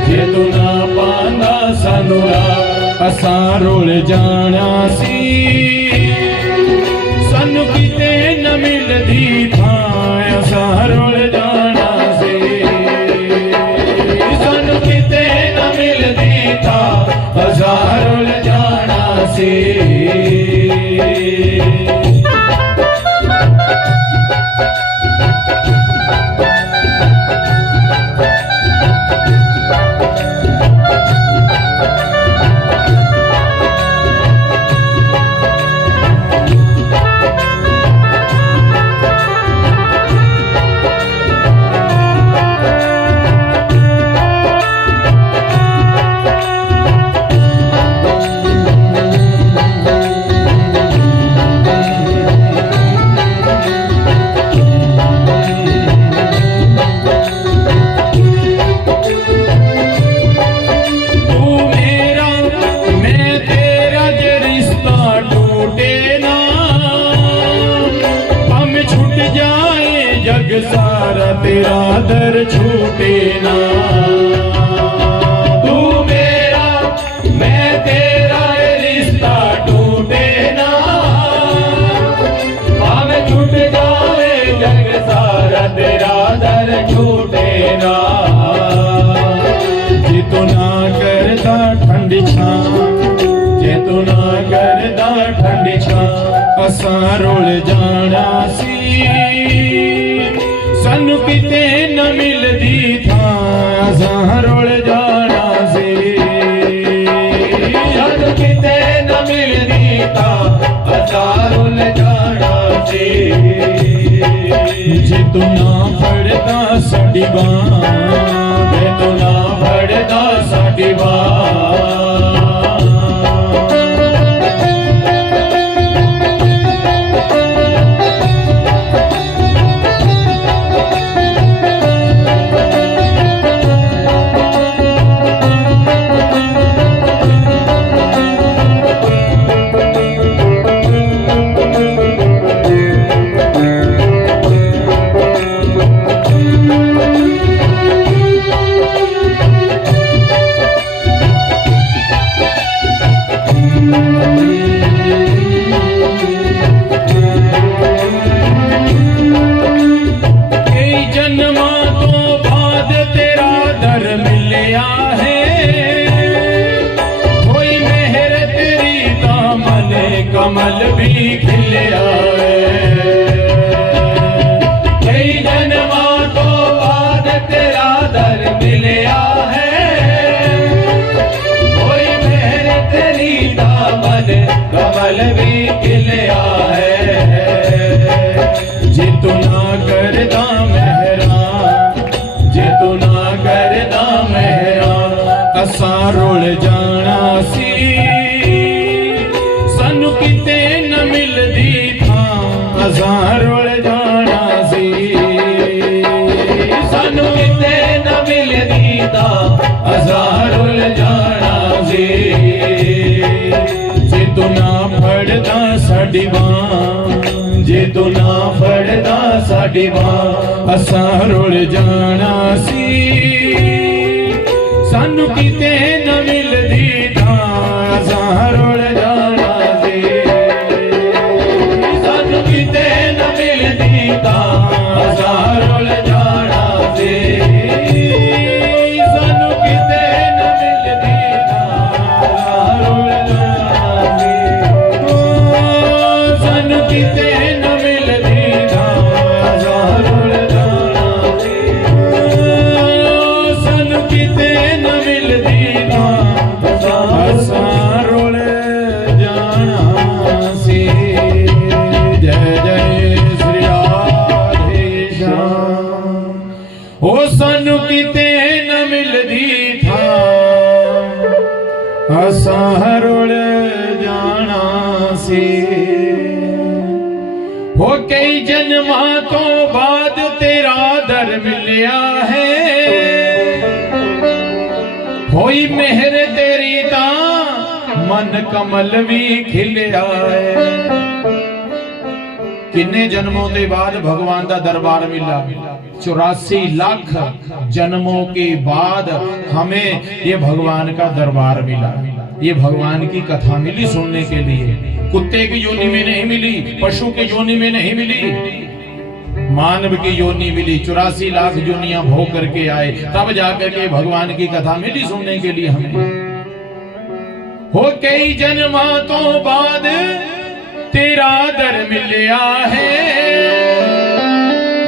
जे तू ना पांदा सानू असां रुल जाना सी सानू किते न मिलदी थां असां रुल जाना सी सानू किते न मिलदी थां असां रुल जाना सी सारा तेरा दर छूटे ना तू मेरा मैं तेरा रिश्ता टूटे ना भावे छूट जाए जग सारा तेरा दर छूटे ना जे तू ना करदा ठंडी छां जे तू ना करदा ठंडी छां असां रुल जाना सी सानू किते न मिलदी थां असां रुल जाना सी सानू किते न मिलदी थां असां रुल जाना सी जे तू ना फड़दा साडी बांह जे तू ना फड़दा साडी बांह कमल भी खिलिया कई जन्मा तो बाद तेरा दर मिलिया है कोई मेहर तेरी दामन कमल भी खिलिया है जे तू ना करदा मेहरा जे तू ना करदा मेहरा असां रुल जाना सी सानू किते न मिलदी थां असां रुल जाना सी सानू किते न मिलदी थां असां रुल जाना सी जे तू ना फड़दा साडी बांह जे तू ना फड़दा साडी बांह असां रुल जाना सी सानू किते न मिलदी थां असां रुल जाना सी सानू किते न मिलदी थां असां रुल जाना सी सानू किते न मिलदी थां असां रुल जाना सी सानू किते न मिलदी थां असां रुल जाना सी सानू किते न मिलदी थां असां रुल जाना सी जय जय श्री राधे श्याम ओ सानू किते न मिलदी थां असां रुल जाना सी हो कई जन्मा तो बाद तेरा दर मिलिया है होई मेहर तेरी तां मन कमल भी खिलिया है किन्ने जन्मों के बाद भगवान का दरबार मिला 84 लाख जन्मों के बाद हमें ये भगवान का दरबार मिला ये भगवान की कथा मिली सुनने के लिए कुत्ते की योनि में नहीं मिली पशु की योनि में नहीं मिली मानव की योनि मिली 84 लाख योनियां भोग करके आए तब जाकर के भगवान की कथा मिली सुनने के लिए हमें हो कई जन्मा तो बाद तेरा दर मिलिया है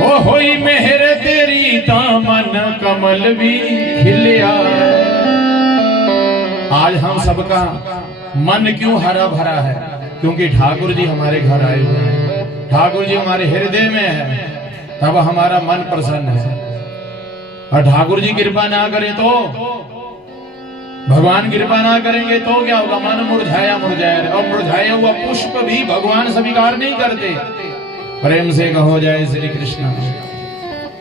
हो होई मेहर तेरी दामन कमल भी खिलिया आज हम सबका मन क्यों हरा भरा है क्योंकि ठाकुर जी हमारे घर आए हुए हैं ठाकुर जी हमारे हृदय में है तब हमारा मन प्रसन्न है और ठाकुर जी कृपा ना करें तो भगवान कृपा ना करेंगे तो क्या होगा मन मुरझाया मुरझाया और मुरझाया हुआ पुष्प भी भगवान स्वीकार नहीं करते प्रेम से कहो जय श्री कृष्ण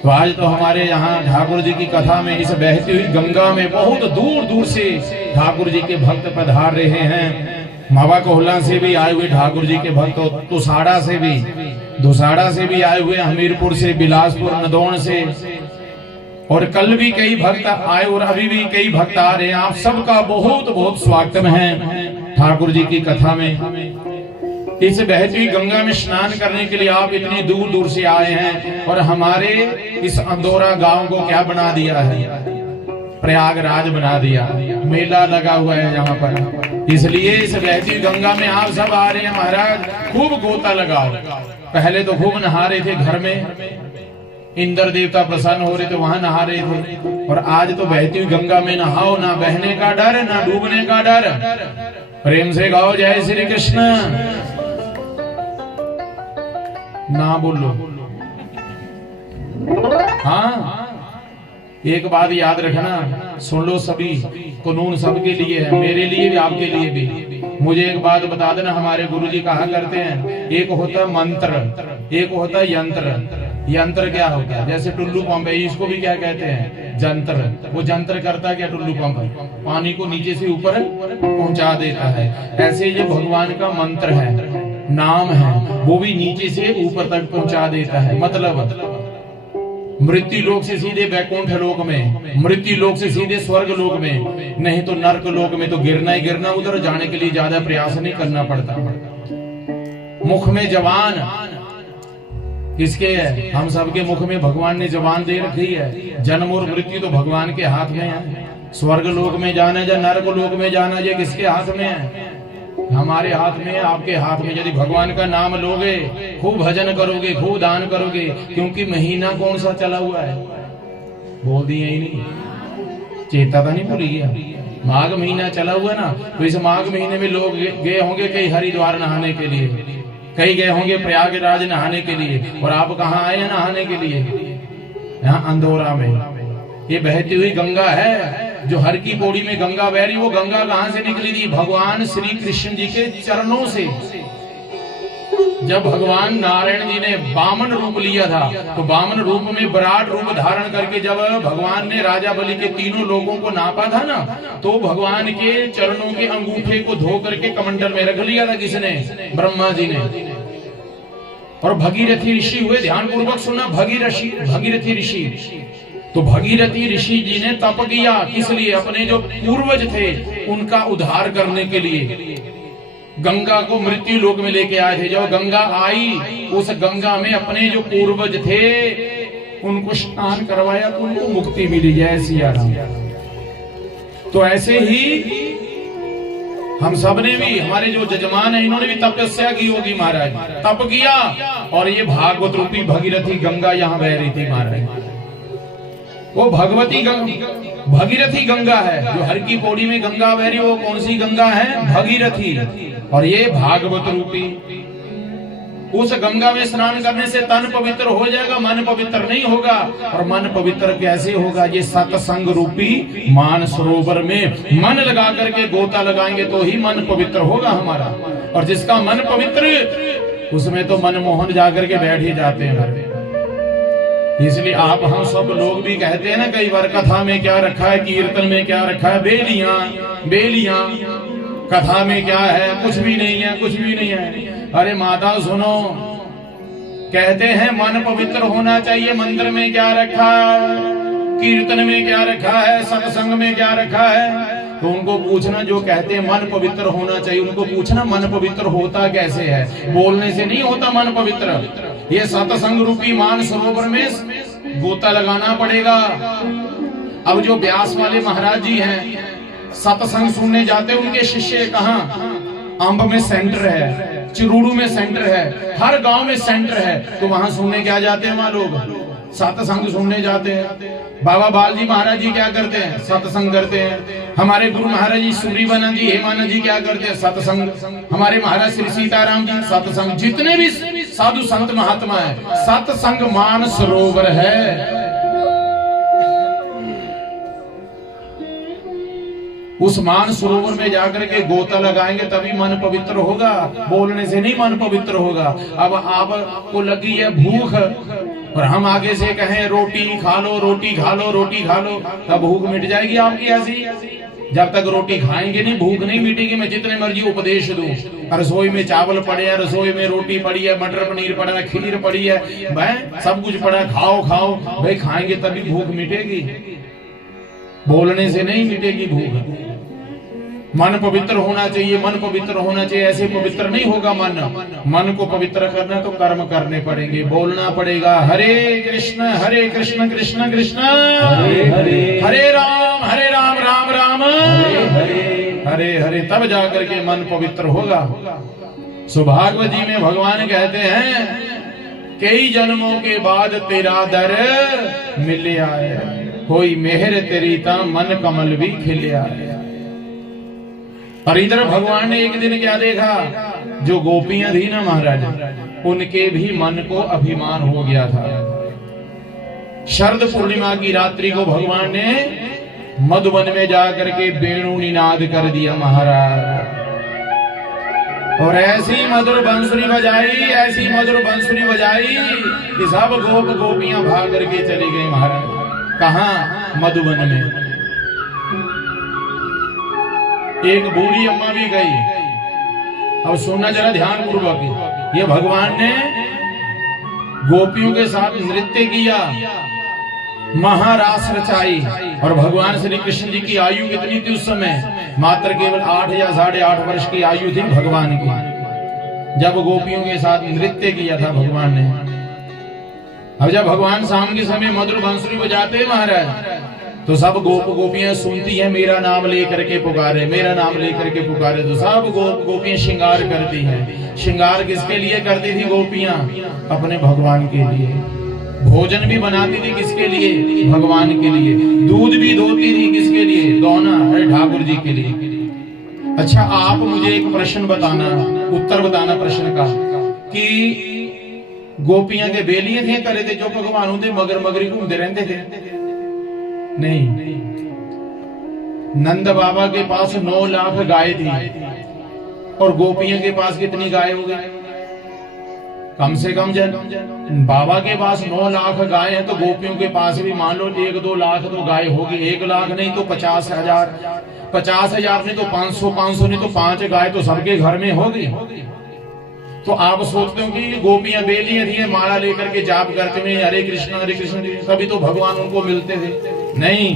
तो आज तो हमारे यहाँ ठाकुर जी की कथा में इस बहती हुई गंगा में बहुत दूर दूर से ठाकुर जी के भक्त पधार रहे हैं मावा कोहला से भी आए हुए ठाकुर जी के भक्त तुसाड़ा से भी दुसाड़ा से भी आए हुए हमीरपुर से बिलासपुर नदौन से और कल भी कई भक्त आए और अभी भी कई भक्त आ रहे हैं आप सबका बहुत बहुत स्वागत है ठाकुर जी की कथा में इस बहती हुई गंगा में स्नान करने के लिए आप इतनी दूर दूर से आए हैं और हमारे इस अंदौरा गांव को क्या बना दिया है प्रयागराज बना दिया मेला लगा हुआ है यहाँ पर इसलिए इस बहती हुई गंगा में आप सब आ रहे हैं महाराज खूब गोता लगाओ पहले तो खूब नहा रहे थे घर में इंद्र देवता प्रसन्न हो रहे थे वहां नहा रहे थे और आज तो बहती हुई गंगा में नहाओ ना बहने का डर ना डूबने का डर प्रेम से गाओ जय श्री कृष्ण ना बोलो हाँ एक बात याद रखना सुन लो सभी कानून सबके लिए है मेरे लिए भी आपके लिए भी मुझे एक बात बता देना हमारे गुरुजी कहा करते हैं एक होता है मंत्र एक होता है यंत्र यंत्र क्या होता है जैसे टुल्लू पंप है इसको भी क्या कहते हैं जंत्र वो जंत्र करता है क्या टुल्लू पंप पानी को नीचे से ऊपर पहुंचा देता है ऐसे ये भगवान का मंत्र है नाम है वो भी नीचे से ऊपर तक पहुंचा देता है मतलब मृत्यु लोक से सीधे वैकुंठ लोक में मृत्यु लोक से सीधे स्वर्ग लोक में नहीं तो नर्क लोक में तो गिरना ही गिरना उधर जाने के लिए ज्यादा प्रयास नहीं करना पड़ता मुख में जवान किसके है हम सबके मुख में भगवान ने जवान दे रखी है जन्म और मृत्यु तो भगवान के हाथ में है स्वर्ग लोक में जाना या नर्क लोक में जाना ये किसके हाथ में है हमारे हाथ में, आपके हाथ में। यदि भगवान का नाम लोगे, खूब भजन करोगे, खूब दान करोगे, क्योंकि महीना कौन सा चला हुआ है, बोल दिए ही नहीं, चेता था नहीं, भूल गया। माघ महीना चला हुआ ना, तो इस माघ महीने में लोग गए होंगे कई हरिद्वार नहाने के लिए, कई गए होंगे प्रयागराज नहाने के लिए, और आप कहाँ आए हैं नहाने के लिए? यहाँ अंधोरा में। ये बहती हुई गंगा है, जो हर की पौड़ी में गंगा बह रही, वो गंगा कहां से निकली थी? भगवान श्री कृष्ण जी के चरणों से। जब भगवान नारायण जी ने वामन रूप लिया था, तो वामन रूप में विराट रूप धारण करके जब भगवान ने राजा बलि के तीनों लोगों को नापा था ना, तो भगवान के चरणों के अंगूठे को धो करके कमंडल में रख लिया था। किसने? ब्रह्मा जी ने। और भगीरथी ऋषि हुए, ध्यान पूर्वक सुनना, भगीरथी ऋषि। तो भगीरथी ऋषि जी ने तप किया, किस लिए? अपने जो पूर्वज थे उनका उद्धार करने के लिए। गंगा को मृत्यु लोक में लेके आए थे। जब गंगा आई, उस गंगा में अपने जो पूर्वज थे उनको स्नान करवाया, तो उनको मुक्ति मिली। जय सिया राम। तो ऐसे ही हम सब ने भी, हमारे जो जजमान है, इन्होंने भी तपस्या की होगी महाराज, तप किया, और ये भागवत रूपी भगीरथी गंगा यहाँ बह रही थी महाराज। वो भगवती भगीरथी गंगा है। जो हर की पौड़ी में गंगा बह रही, वो कौन सी गंगा है? भगीरथी। और ये भागवत रूपी, उस गंगा में स्नान करने से तन पवित्र हो जाएगा, मन पवित्र नहीं होगा। और मन पवित्र कैसे होगा? ये सत्संग रूपी मानसरोवर में मन लगा करके गोता लगाएंगे तो ही मन पवित्र होगा हमारा। और जिसका मन पवित्र, उसमें तो मनमोहन जाकर के बैठ ही जाते हैं। इसलिए आप हम सब लोग भी कहते हैं ना कई बार, कथा में क्या रखा है, कीर्तन में क्या रखा है? बेलियां बेलियां। कथा में क्या है? कुछ भी नहीं है, कुछ भी नहीं है। अरे माता सुनो, कहते हैं मन पवित्र होना चाहिए। मंदिर में क्या रखा है, कीर्तन में क्या रखा है, सत्संग में क्या रखा है? तो उनको पूछना, जो कहते हैं मन पवित्र होना चाहिए, उनको पूछना मन पवित्र होता कैसे है? बोलने से नहीं होता मन पवित्र। ये सत्संग रूपी मानसरोवर में गोता लगाना पड़ेगा। अब जो व्यास वाले महाराज जी हैं, सत्संग सुनने जाते, उनके शिष्य कहाँ? अंब में सेंटर है, चिरूड़ू में सेंटर है, हर गांव में सेंटर है। तो वहां सुनने क्या जाते हैं वहां लोग? सत्संग सुनने जाते हैं। बाबा बाल जी महाराज जी क्या करते हैं? सत्संग करते हैं। हमारे गुरु महाराज जी सूरीवानंद जी, हेमानंद जी क्या करते हैं? सत्संग। हमारे महाराज श्री सीताराम जी सत्संग। जितने भी साधु संत महात्मा है, सत्संग मानसरोवर है। उस मानसरोवर में जाकर के गोता लगाएंगे तभी मन पवित्र होगा, बोलने से नहीं मन पवित्र होगा। अब आपको लगी है भूख, और हम आगे से कहें रोटी खा लो, रोटी खा लो, रोटी खा लो, तब भूख मिट जाएगी आपकी ऐसी? जब तक रोटी खाएंगे नहीं, भूख नहीं मिटेगी। मैं जितने मर्जी उपदेश दूं, रसोई में चावल पड़े हैं, रसोई में रोटी पड़ी है, मटर पनीर पड़ा है, खीर पड़ी है, भाई सब कुछ पड़ा है, खाओ खाओ। भाई खाएंगे तभी भूख मिटेगी, बोलने से नहीं मिटेगी भूख। मन पवित्र होना चाहिए, मन पवित्र होना चाहिए। ऐसे पवित्र नहीं होगा मन। मन को पवित्र करना तो कर्म करने पड़ेंगे, बोलना पड़ेगा हरे कृष्ण कृष्ण कृष्ण हरे हरे, हरे राम राम राम हरे हरे। तब जाकर के मन पवित्र होगा। सुभागवत जी में भगवान कहते हैं, कई जन्मों के बाद तेरा दर मिले आए, कोई मेहर तेरी ता मन कमल भी खिले आए। और इधर भगवान ने एक दिन क्या देखा? जो गोपियां थी ना महाराज, उनके भी मन को अभिमान हो गया था। शरद पूर्णिमा की रात्रि को भगवान ने मधुबन में जाकर के वेणु निनाद कर दिया महाराज, और ऐसी मधुर बंसुरी बजाई, ऐसी मधुर बंसुरी बजाई कि सब गोप गोपियां भाग करके चली गई महाराज। कहाँ? मधुबन में। एक बूढ़ी अम्मा भी गई। अब सुनना जरा ध्यान पूर्वक, ये भगवान ने गोपियों के साथ नृत्य किया, महारास रचाई। और भगवान श्री कृष्ण जी की आयु कितनी थी उस समय? मात्र केवल 8 या 8.5 वर्ष की आयु थी भगवान की, जब गोपियों के साथ नृत्य किया था भगवान ने। अब जब भगवान शाम के समय मधुर बांसुरी बजाते हैं महाराज, तो सब गोप गोपियां सुनती हैं मेरा नाम लेकर के पुकारे, मेरा नाम लेकर के पुकारे, तो सब गोप गोपियां श्रृंगार करती हैं। श्रृंगार किसके लिए करती थी गोपियां? अपने भगवान के लिए। भोजन भी बनाती थी किसके लिए? भगवान के लिए। दूध भी धोती थी किसके लिए? दोना है ठाकुर जी के लिए। अच्छा, आप मुझे एक प्रश्न बताना, उत्तर बताना प्रश्न का, कि गोपियां के बेलिए थे करे थे जो भगवान होंगे मगर मगरी घूमते रहते थे? नहीं। नंद बाबा के पास 9 लाख गाय थी और गोपियों के पास कितनी गाय हो गई? कम से कम बाबा के पास 9 लाख गाय है, तो गोपियों के पास भी मान लो 1-2 लाख तो गाय होगी। 1 लाख नहीं तो 50,000, 50,000 नहीं तो 500, 500 नहीं तो 5 गाय तो सबके घर में होगी। तो आप सोचते हो कि गोपियां बेलियां थी माला लेकर के जाप करते हुए हरे कृष्ण तभी तो भगवान उनको मिलते थे? नहीं।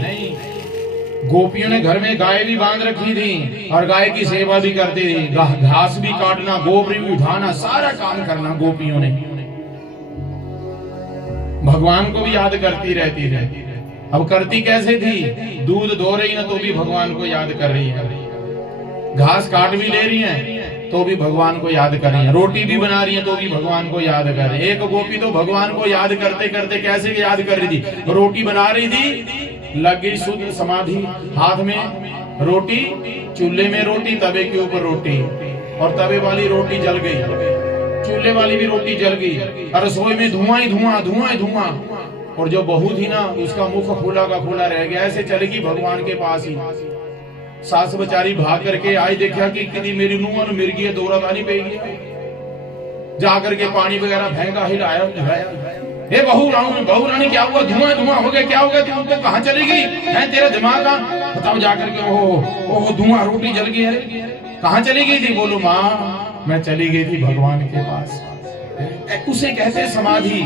गोपियों ने घर में गाय भी बांध रखी थी और गाय की सेवा भी करती थी। घास भी काटना, गोबरी भी उठाना, सारा काम करना गोपियों ने। भगवान को भी याद करती रहती थी। अब करती कैसे थी? दूध धो रही ना तो भी भगवान को याद कर रही है, घास काट भी ले रही है तो भी भगवान को याद कर रही है, रोटी भी बना रही है तो भी भगवान को याद कर रही है। एक गोपी तो भगवान को याद करते करते कैसे याद कर रही थी? रोटी बना रही थी, लग गई शुद्ध समाधि, हाथ में रोटी, चूल्हे में रोटी, तवे के ऊपर रोटी, और तवे वाली रोटी जल गई, चूल्हे वाली भी रोटी जल गई, और रसोई में धुआं ही धुआं, धुआं ही धुआं। और जो बहू थी ना उसका मुख खुला का खुला रह गया, ऐसे चलेगी भगवान के पास ही। सास बेचारी भाग करके आई, देखा कि कितनी मेरी नूह मिर्गी है, दौरा पानी पेगी, जाकर के पानी वगैरह फेंका, हिलाया, हे बहू रानी क्या हुआ? धुआं धुआं हो गया, क्या हो गया? तुम तो कहाँ चली गई है? तेरा दिमाग का बताओ जाकर के। ओहो धुआं, रोटी जल गई है, कहाँ चली गई थी? बोलो माँ मैं चली गई थी भगवान के पास। उसे कहते समाधि।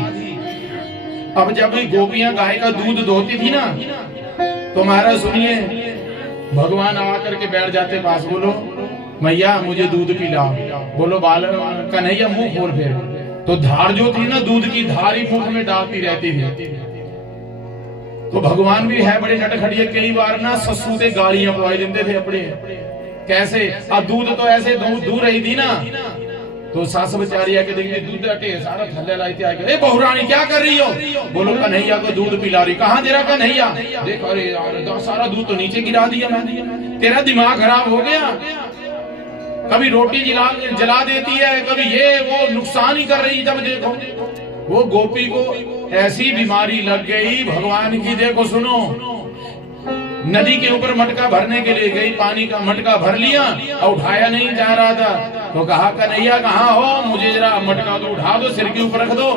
अब जब गोपियां गाय का दूध धोती थी ना, तो महाराज सुनिए, भगवान आकर के बैठ जाते पास, बोलो मैया मुझे दूध पिलाओ। बोलो बाल कन्हैया मुंह खोल फेर। तो धार जो थी ना, दूध की धार ही मुख में डालती रहती थी। तो भगवान भी है बड़े नटखड़िए, कई बार ना ससुर से गालियां पवाई देते थे अपने। कैसे? अब दूध तो ऐसे दूध रही थी ना, तो सास बेचारी आके देखिए दूध अटे सारा थल्ले लाई थी। ए बहू रानी क्या कर रही हो? बोलो कन्हैया को दूध पिला रही। कहाँ तेरा कन्हैया? देखो अरे यार सारा दूध तो नीचे गिरा दिया मैंने। तेरा दिमाग खराब हो गया, कभी रोटी जला देती है, कभी ये वो नुकसान ही कर रही। जब देखो वो गोपी को ऐसी बीमारी लग गई भगवान की। देखो सुनो, नदी के ऊपर मटका भरने के लिए गई, पानी का मटका भर लिया और उठाया नहीं जा रहा था, तो कहा कन्हैया कहाँ हो? मुझे जरा मटका तो उठा दो, सिर के ऊपर रख दो।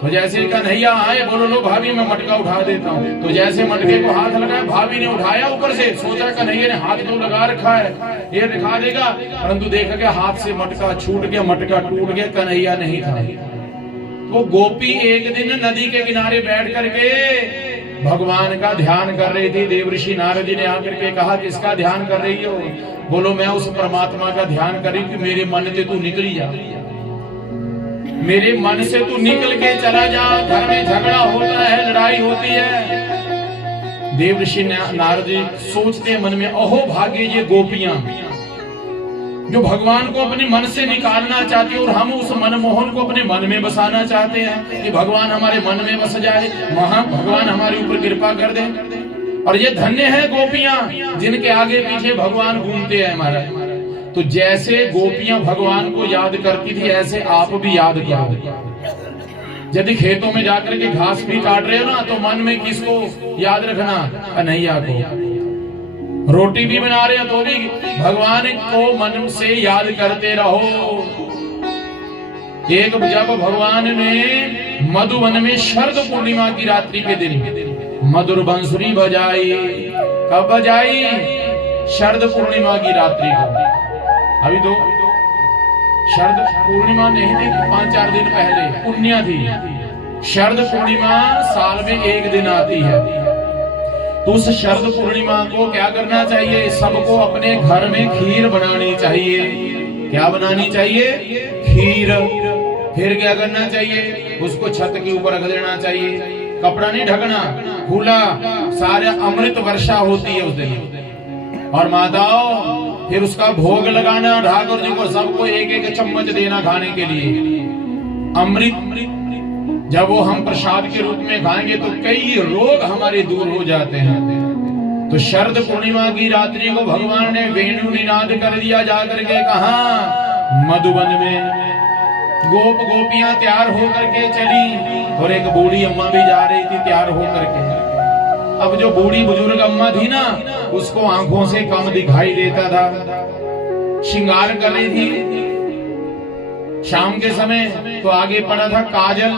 तो जैसे कन्हैया आए, बोलो लो भाभी मैं मटका उठा देता हूँ। तो जैसे मटके को हाथ लगाया, भाभी ने उठाया ऊपर से, सोचा कन्हैया ने हाथ तो लगा रखा है ये दिखा देगा, परंतु देखा कि हाथ से मटका छूट गया, मटका टूट गया, कन्हैया नहीं था। तो गोपी एक दिन नदी के किनारे बैठ करके भगवान का ध्यान कर रही थी। देवऋषि नारद जी ने आकर के कहा किसका ध्यान कर रही हो? बोलो मैं उस परमात्मा का ध्यान कर रही हूं कि मेरे मन से तू निकली जा, मेरे मन से तू निकल के चला जा। घर में झगड़ा होता है, लड़ाई होती है। देवऋषि नारद जी सोचते मन में, अहो भाग्य ये गोपियां जो भगवान को अपने मन से निकालना चाहती है, और हम उस मनमोहन को अपने मन में बसाना चाहते हैं कि भगवान हमारे मन में बस जाए, भगवान हमारे ऊपर कृपा कर दे। और ये धन्य है गोपियां जिनके आगे पीछे भगवान घूमते हैं हमारा। तो जैसे गोपियां भगवान को याद करती थी, ऐसे आप भी याद करो। यदि खेतों में जाकर के घास भी काट रहे हो ना, तो मन में किसको याद रखना? कन्हैया को। रोटी भी बना रहे हो तो भी भगवान को मन से याद करते रहो। एक जब भगवान ने मधुवन में शरद पूर्णिमा की रात्रि के दिन मधुर बंसुरी बजाई। कब बजाई? शरद पूर्णिमा की रात्रि को। अभी तो शरद पूर्णिमा नहीं थी, 5-4 दिन पहले पुण्य थी। शरद पूर्णिमा साल में एक दिन आती है। तो उस शरद पूर्णिमा को क्या करना चाहिए? सबको अपने घर में खीर बनानी चाहिए। क्या बनानी चाहिए? खीर। फिर क्या करना चाहिए? उसको छत के ऊपर रख देना चाहिए। कपड़ा नहीं ढकना, खुला, सारे अमृत वर्षा होती है उस दिन। और माताओं फिर उसका भोग लगाना, ठाकुर जी को सबको एक एक चम्मच देना खाने के लिए अमृत। जब वो हम प्रसाद के रूप में खाएंगे तो कई रोग हमारे दूर हो जाते हैं। तो शरद पूर्णिमा की रात्रि को भगवान ने वेणु निनाद कर दिया, जाकर के कहा मधुबन में गोप गोपियां तैयार होकर के चली और एक बूढ़ी अम्मा भी जा रही थी तैयार होकर के। अब जो बूढ़ी बुजुर्ग अम्मा थी ना, उसको आंखों से कम दिखाई देता था, श्रृंगार कर रही थी शाम के समय। तो आगे पड़ा था काजल,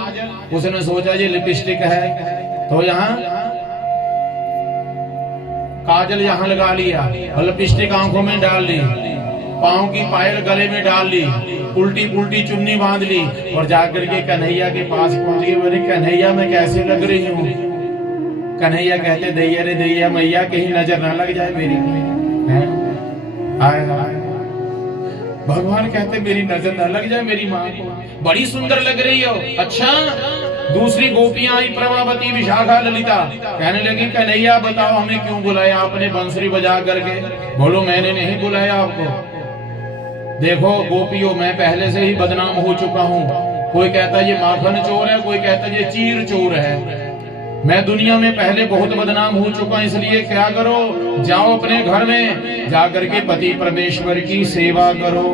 उसने सोचा ये लिपस्टिक है तो यहाँ काजल यहाँ लगा लिया और लिपस्टिक आंखों में डाल ली, पांव की पायल गले में डाल ली, उल्टी पुल्टी चुन्नी बांध ली और जाकर के कन्हैया के पास पहुंच गई। बोले कन्हैया मैं कैसे लग रही हूँ? कन्हैया कहते दैया रे दैया मैया कहीं नजर ना लग जाए मेरी। हाय हाय, भगवान कहते मेरी नजर ना लग जाए मेरी माँ को, बड़ी सुंदर लग रही हो। अच्छा, दूसरी गोपियां आई प्रभावती, विशाखा, ललिता, कहने लगी कन्हैया बताओ हमें क्यों बुलाया आपने बंसुरी बजा करके? बोलो मैंने नहीं बुलाया आपको। देखो गोपियों, मैं पहले से ही बदनाम हो चुका हूँ। कोई कहता ये माखन चोर है, कोई कहता ये चीर चोर है। मैं दुनिया में पहले बहुत बदनाम हो चुका, इसलिए क्या करो, जाओ अपने घर में जाकर के पति परमेश्वर की सेवा करो।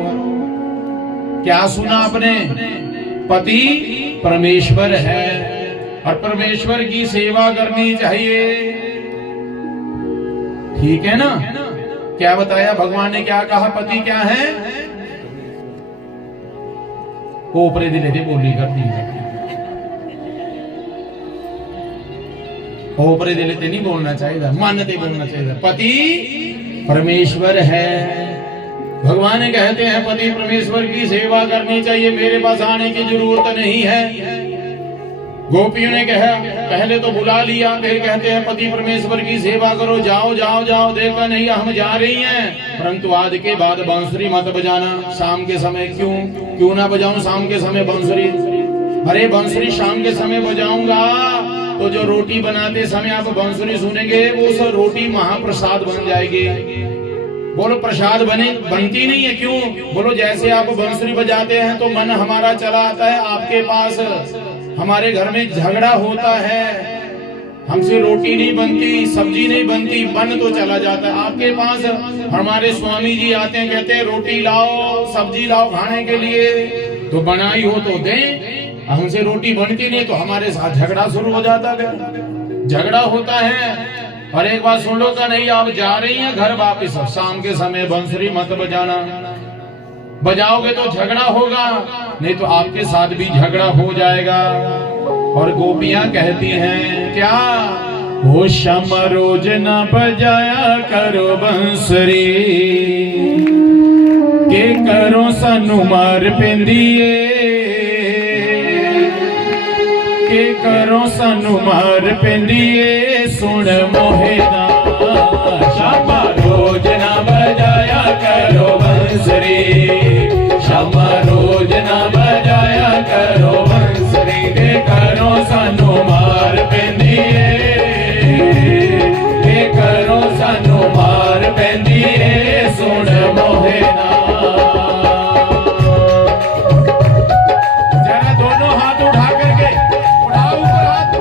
क्या सुना आपने? पति परमेश्वर है और परमेश्वर की सेवा करनी चाहिए, ठीक है ना? क्या बताया भगवान ने, क्या कहा? पति क्या है? ऊपरे दिले दे बोली करती है, ऊपरे दिले ते नहीं बोलना चाहिए, मानते बोलना चाहिए। पति परमेश्वर है, भगवान ने कहते हैं पति परमेश्वर की सेवा करनी चाहिए, मेरे पास आने की जरूरत नहीं है। गोपियों ने कहा पहले तो बुला लिया, फिर कहते हैं पति परमेश्वर की सेवा करो, जाओ जाओ जाओ। देखा नहीं हम जा रही हैं, परंतु आज के बाद बांसुरी मत बजाना शाम के समय। क्यों ना बजाऊं शाम के समय बांसुरी? अरे बांसुरी शाम के समय बजाऊंगा तो जो रोटी बनाते समय आप बांसुरी सुनेंगे, वो सब रोटी महाप्रसाद बन जाएगी। बोलो प्रसाद बनती नहीं है, क्यों? बोलो जैसे आप बांसुरी बजाते हैं तो मन हमारा चला आता है आपके पास, हमारे घर में झगड़ा होता है, हमसे रोटी नहीं बनती, सब्जी नहीं बनती, मन तो चला जाता है आपके पास। हमारे स्वामी जी आते हैं, कहते हैं रोटी लाओ सब्जी लाओ खाने के लिए, तो बनाई हो तो दें, हमसे रोटी बनती नहीं तो हमारे साथ झगड़ा शुरू हो जाता है, झगड़ा होता है। और एक बात सुन लो का नहीं, आप जा रही हैं घर वापिस, शाम के समय बांसुरी मत बजाना, बजाओगे तो झगड़ा होगा, नहीं तो आपके साथ भी झगड़ा हो जाएगा। और गोपियां कहती हैं क्या? वो शम रोज न बजाया करो बंसुरी, के करो सानू मार पेंदिए, के करो सानू मार पेंदिए, सुन मोहे दा शम रोज न बजाया करो बंसुरी, शमा रोज ना बजाया करो बंसुरी, के करो सानू मार पेंदिए, के करो सानू मार पेंदिए, सुन मोहे ना। जरा दोनों हाथ उठा करके उठाओ ऊपर हाथ,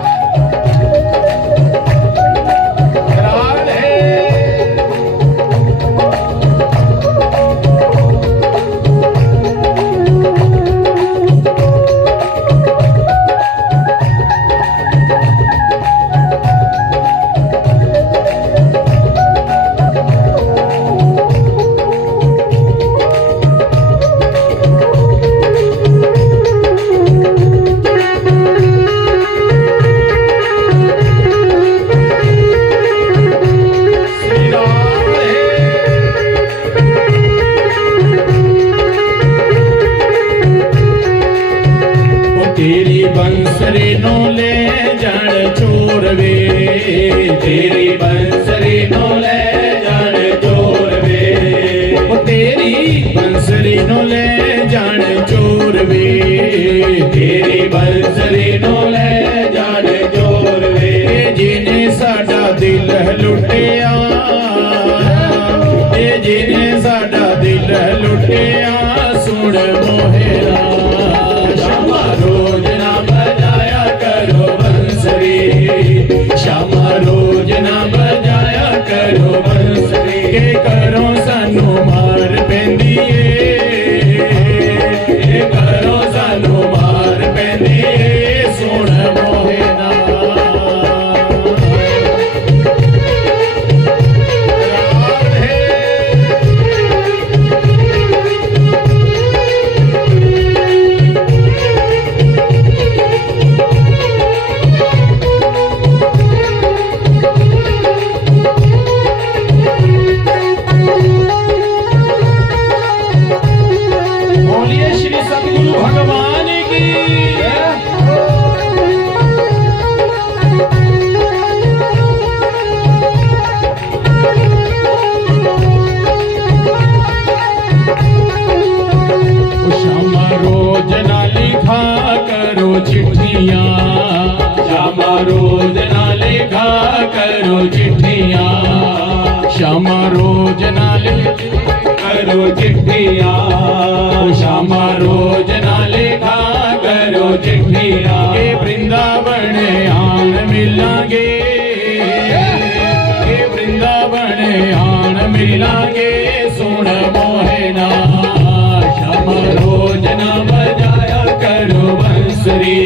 राधे। तेरी बंसरी नो ले जान चोर वे, तेरी बंसरी नो ले जान चोर वे, तेरी बंसरी नो ले जान चोर वे, तेरी बंसरी नो ले जान चोर लिखा करो चिट्ठियां, श्यामा रोज ना लिखा करो चिट्ठियां, श्यामा रोज ना करो चिट्ठियां, श्यामा रोज ना लिखा करो चिट्ठियां। के वृंदावन आन मिलांगे, के वृंदावन आन मिलांगे, सुन मोहना श्यामा रोज ना बजाया करो बंसरी,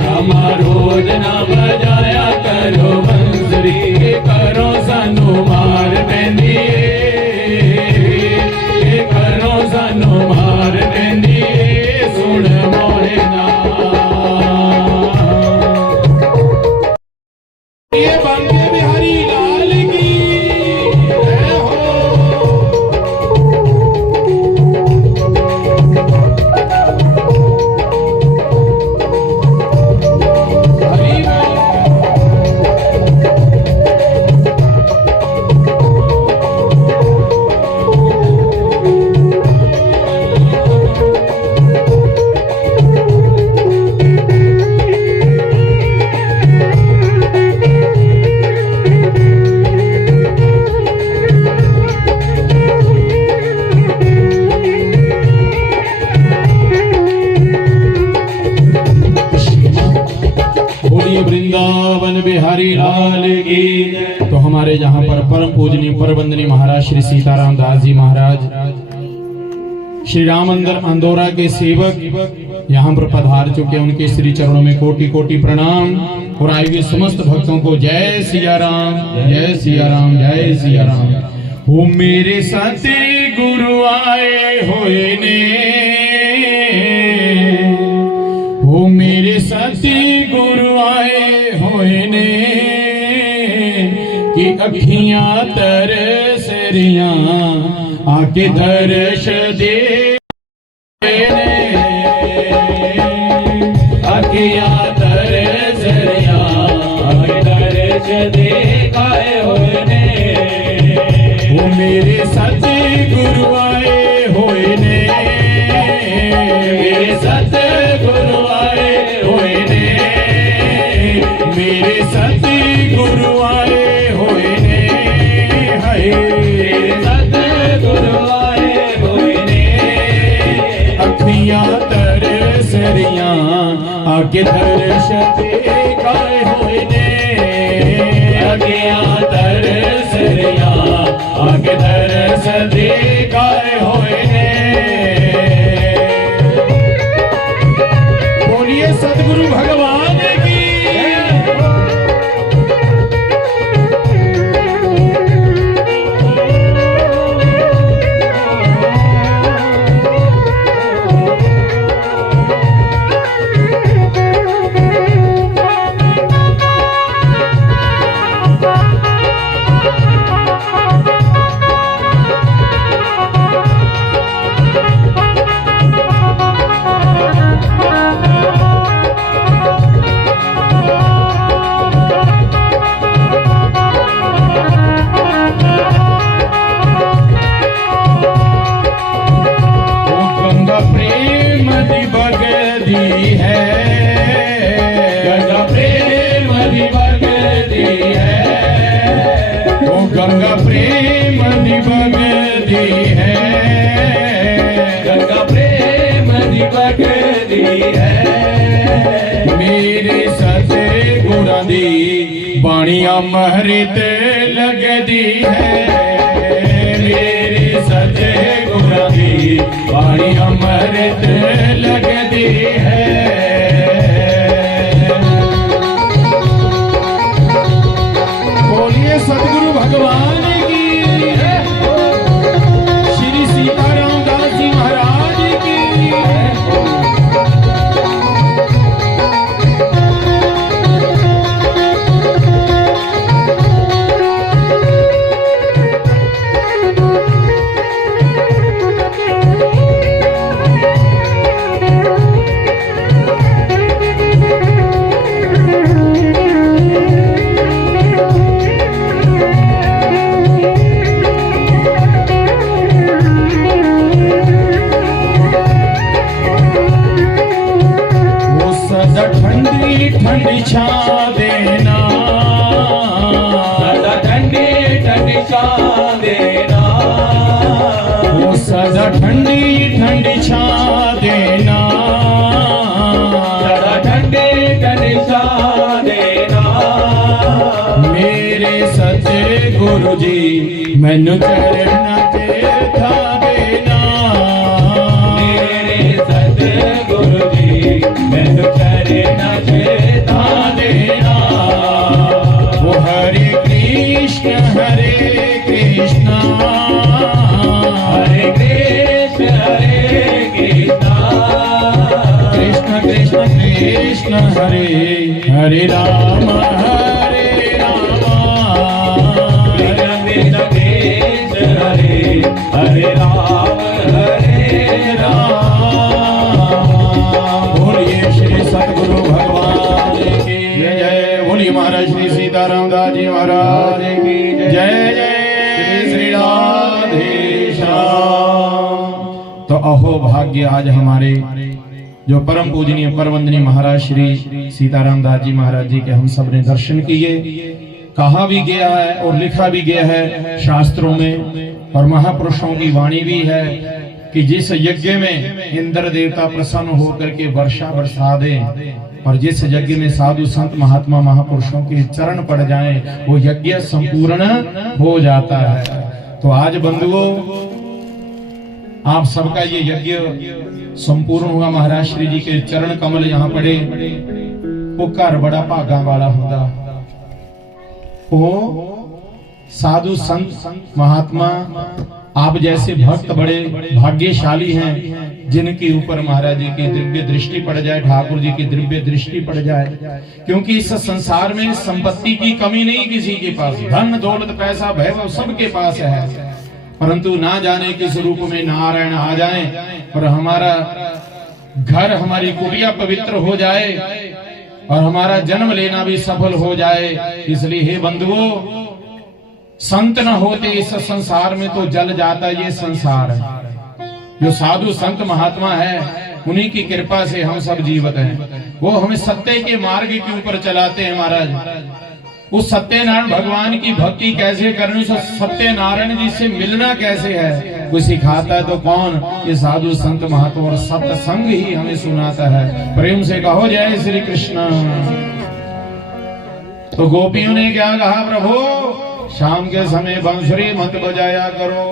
श्यामा रोज ना बजाया करो बंसरी। करो सानू मार देंदी, करो सानू मार देंदी, सुन मोहना। ये बांके बिहारी लाल की जय हो। हरि बोल। बोलिए वृंदावन बिहारी लाल की। तो हमारे यहाँ पर परम पूजनीय परवंदनीय महाराज श्री सीताराम दास जी महाराज, श्री राम मंदिर अंदौरा के सेवक यहाँ पर पधार चुके हैं। उनके श्री चरणों में कोटि कोटि प्रणाम। और आए हुए समस्त भक्तों को जय सिया राम, जय सिया राम, जय सिया राम। वो मेरे साथी गुरु आए होए ने, वो मेरे साथी गुरु आए होए ने, कि अखियां तरस रियां आके दर्श दे, अखियां तरस रियां आके दर्श दे गाए होए ने। वो मेरे साथी गुरु आए होए ने, मेरे सत गुरु आए होए ने, मेरे साथी गुरु आए होए ने, हाय मेरे सत गुरु आए होए ने। अखियां तरस रियां आके दर्श दे गाए होए ने, अखियां तरस रियां आके दर्श दे गाए होए ने। बोलिए सतगुरु भगवान की। गंगा प्रेम निबगदी है, गंगा प्रेम निबगदी है। मेरे सते गुणां दी बाणियां महरित लगदी है, मेरे सते गुणां दी बाणियां महरित लगदी है। बोलिए सतगुरु भगवान की, श्री सीताराम दास जी महाराज की। ठंडी छां देना, सदा ठंडी ठंडी छां देना, वो सदा ठंडी ठंडी छां देना, सदा ठंडी ठंडी छां देना। मेरे सच्चे गुरु जी मैनू चरणा ते था देना, मेरे सतगुरु जी मैनू चरणा ते था देना। वो हरे कृष्ण हरे कृष्ण कृष्ण कृष्ण कृष्ण हरे हरे राम हरे राम, कृष्ण कृष्ण हरे हरे राम हरे राम। बोलिए श्री सतगुरु भगवान की जय। बोलिए महाराज श्री सीताराम दास जी महाराज की जय। जय श्री राधे श्याम। तो अहो भाग्य आज हमारे जो परम पूजनीय परवंदनीय महाराज श्री सीताराम दास जी महाराज जी के हम सब ने दर्शन किए। कहा भी गया है और लिखा भी गया है शास्त्रों में और महापुरुषों की वाणी भी है कि जिस यज्ञ में इंद्र देवता प्रसन्न होकर के वर्षा बरसा दे और जिस यज्ञ में साधु संत महात्मा महापुरुषों के चरण पड़ जाएं, वो यज्ञ संपूर्ण हो जाता है। तो आज बंधुओं आप सबका ये यज्ञ संपूर्ण हुआ। महाराज श्री जी के चरण कमल यहाँ पड़े, वो घर बड़ा भागा वाला होता। वो साधु संत महात्मा आप जैसे भक्त बड़े भाग्यशाली हैं जिनके ऊपर महाराज जी की दिव्य दृष्टि पड़ जाए, ठाकुर जी की दिव्य दृष्टि पड़ जाए। क्योंकि इस संसार में संपत्ति की कमी नहीं किसी के पास, धन दौलत पैसा वैभव सबके पास है, परंतु ना जाने किस रूप में नारायण आ जाए और हमारा घर हमारी कुटिया पवित्र हो जाए और हमारा जन्म लेना भी सफल हो जाए। इसलिए हे बंधुओं, संत न होते इस संसार में तो जल जाता ये संसार है। जो साधु संत महात्मा है उन्हीं की कृपा से हम सब जीवित हैं। वो हमें सत्य के मार्ग के ऊपर चलाते हैं। महाराज उस सत्यनारायण भगवान की भक्ति कैसे करनी, सत्यनारायण जी से मिलना कैसे है, वो सिखाता है तो कौन? ये साधु संत महात्मा और सत्संग ही हमें सुनाता है। प्रेम से कहो जय श्री कृष्ण। तो गोपियों ने क्या कहा? प्रभु शाम के समय बंसुरी मत बजाया करो।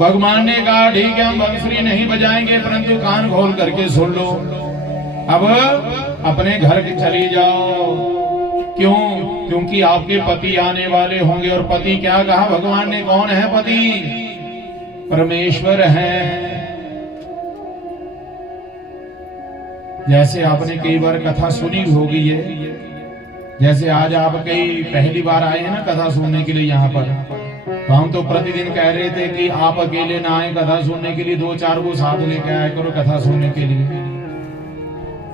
भगवान ने कहा ठीक है हम बंसुरी नहीं बजाएंगे, परंतु कान खोल करके सुन लो। अब अपने घर के चली जाओ। क्यों? क्योंकि आपके पति आने वाले होंगे। और पति क्या कहा भगवान ने? कौन है पति? परमेश्वर है। जैसे आपने कई बार कथा सुनी होगी है, जैसे आज आप कई पहली बार आए हैं ना कथा सुनने के लिए यहाँ पर, तो हम तो प्रतिदिन कह रहे थे कि आप अकेले ना आए कथा सुनने के लिए, 2-4 को साथ लेकर आया करो कथा सुनने के लिए।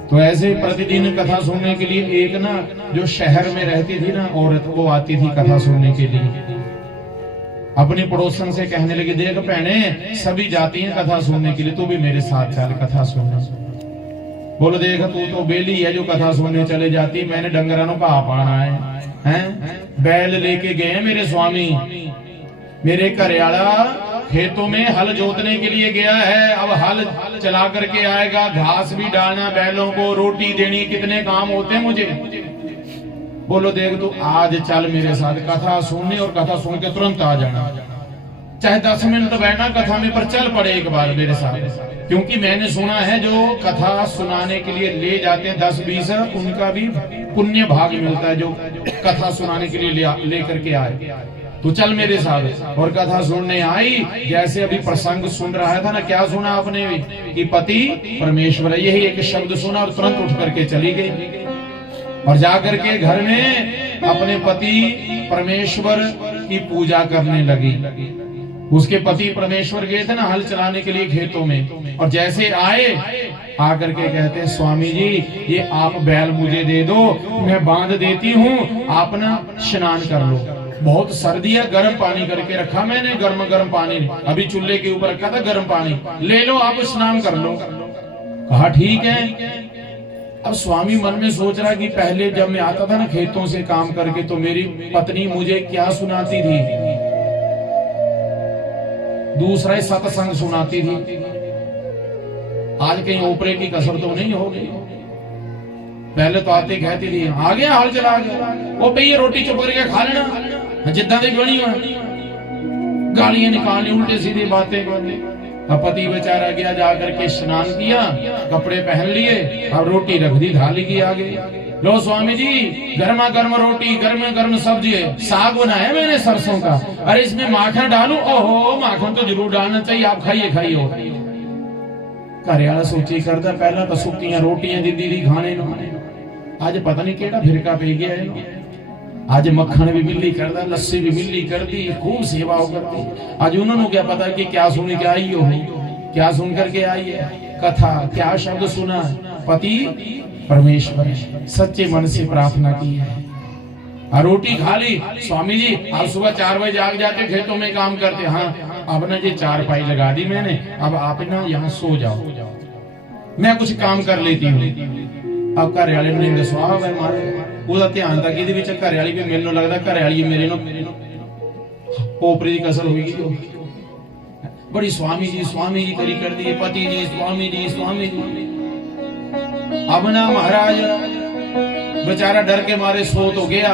तो ऐसे प्रतिदिन कथा सुनने के लिए एक ना जो शहर में रहती थी ना औरत, वो आती थी कथा सुनने के लिए। अपनी पड़ोसन से कहने लगी देख बहने सभी जाती हैं कथा सुनने के लिए, तू भी मेरे साथ चल कथा सुनने। बोलो देख तू तो बेली है जो कथा सुनने चले जाती, मैंने डंगरानों का पाना है। बैल लेके गए मेरे स्वामी, मेरे घरवाला खेतों में हल जोतने के लिए गया है। अब हल चला करके आएगा, घास भी डालना बैलों को, रोटी देनी, कितने काम होते हैं मुझे। बोलो देख तू आज चल मेरे साथ कथा सुनने, और कथा सुन के तुरंत आ जाना, चाहे 10 मिनट बैठना कथा में, पर चल पड़े एक बार मेरे साथ। क्योंकि मैंने सुना है जो कथा सुनाने के लिए ले जाते हैं 10-20, उनका भी पुण्य भाग मिलता है जो कथा सुनाने के लिए ले करके आए। तो चल मेरे साथ। और कथा सुनने आई, जैसे अभी प्रसंग सुन रहा था ना, क्या सुना आपने कि पति परमेश्वर है, यही एक शब्द सुना और तुरंत उठ करके चली गई और जाकर के घर में अपने पति परमेश्वर की पूजा करने लगी। उसके पति परमेश्वर गए थे ना हल चलाने के लिए खेतों में, और जैसे आए आकर के कहते हैं स्वामी जी ये आप बैल मुझे दे दो, मैं बांध देती हूँ, आप ना स्नान कर लो। बहुत सर्दी है, गर्म पानी करके रखा मैंने, गर्म पानी अभी चूल्हे के ऊपर रखा था, गर्म पानी ले लो आप स्नान कर लो। कहा ठीक है। अब स्वामी मन में सोच रहा कि पहले जब मैं आता था ना खेतों से काम करके, तो मेरी पत्नी मुझे क्या सुनाती थी, दूसरा सत्संग सुनाती थी। आज कहीं ओपरे की कसर तो नहीं हो गई। पहले तो आते कहती थी आ गया हाल चला गया, वो भैया रोटी चुप करके खा लेना जिद्दां दी बनी हो, गालियां निकालनी, उल्टे सीधे बातें करनी। अब पति बेचारा गया, जाकर के स्नान किया, कपड़े पहन लिए, अब रोटी रख दी थाली की आगे। लो स्वामी जी, गर्मा गर्म रोटी, गर्मा गर्म सब्जी, साग बनाया मैंने सरसों का, अरे इसमें माखन डालूं? ओहो माखन तो जरूर डालना चाहिए, आप खाइए खाइए। घर वाला सोची करता पहला तो सुक्कियां रोटियां दीदी दी खाने नूं, आज पता नहीं केड़ा फिरका पे गया है। आज मक्खन भी मिली करदा, लस्सी भी मिली करदी, खूब सेवा करती। आज उन्होंने क्या पता कि क्या सुन के आई हो, क्या सुन करके आई है कथा, क्या शब्द सुना, पति परमेश्वर सच्चे मन से प्रार्थना की है। रोटी खा ली। स्वामी जी आप सुबह 4 बजे जाग जाते, खेतों में काम करते। हाँ अब ना ये 4 पाई लगा दी मैंने, अब आप ना यहाँ सो जाओ, मैं कुछ काम कर लेती हूँ। अब घर वाले नींद सुहाव है मारे, ਉਹਦਾ ਧਿਆਨ ਤਾਂ ਕਿਹਦੇ ਵਿੱਚ, ਘਰ ਵਾਲੀ ਵੀ ਮੈਨੂੰ ਲੱਗਦਾ ਘਰ ਵਾਲੀ ਮੇਰੇ ਨੂੰ ਓਪਰੇ ਦੀ ਕਸਰ ਹੋਏਗੀ। बड़ी स्वामी जी करी कर दी, पति जी स्वामी जी। अब ना महाराज बेचारा डर के मारे सो तो गया,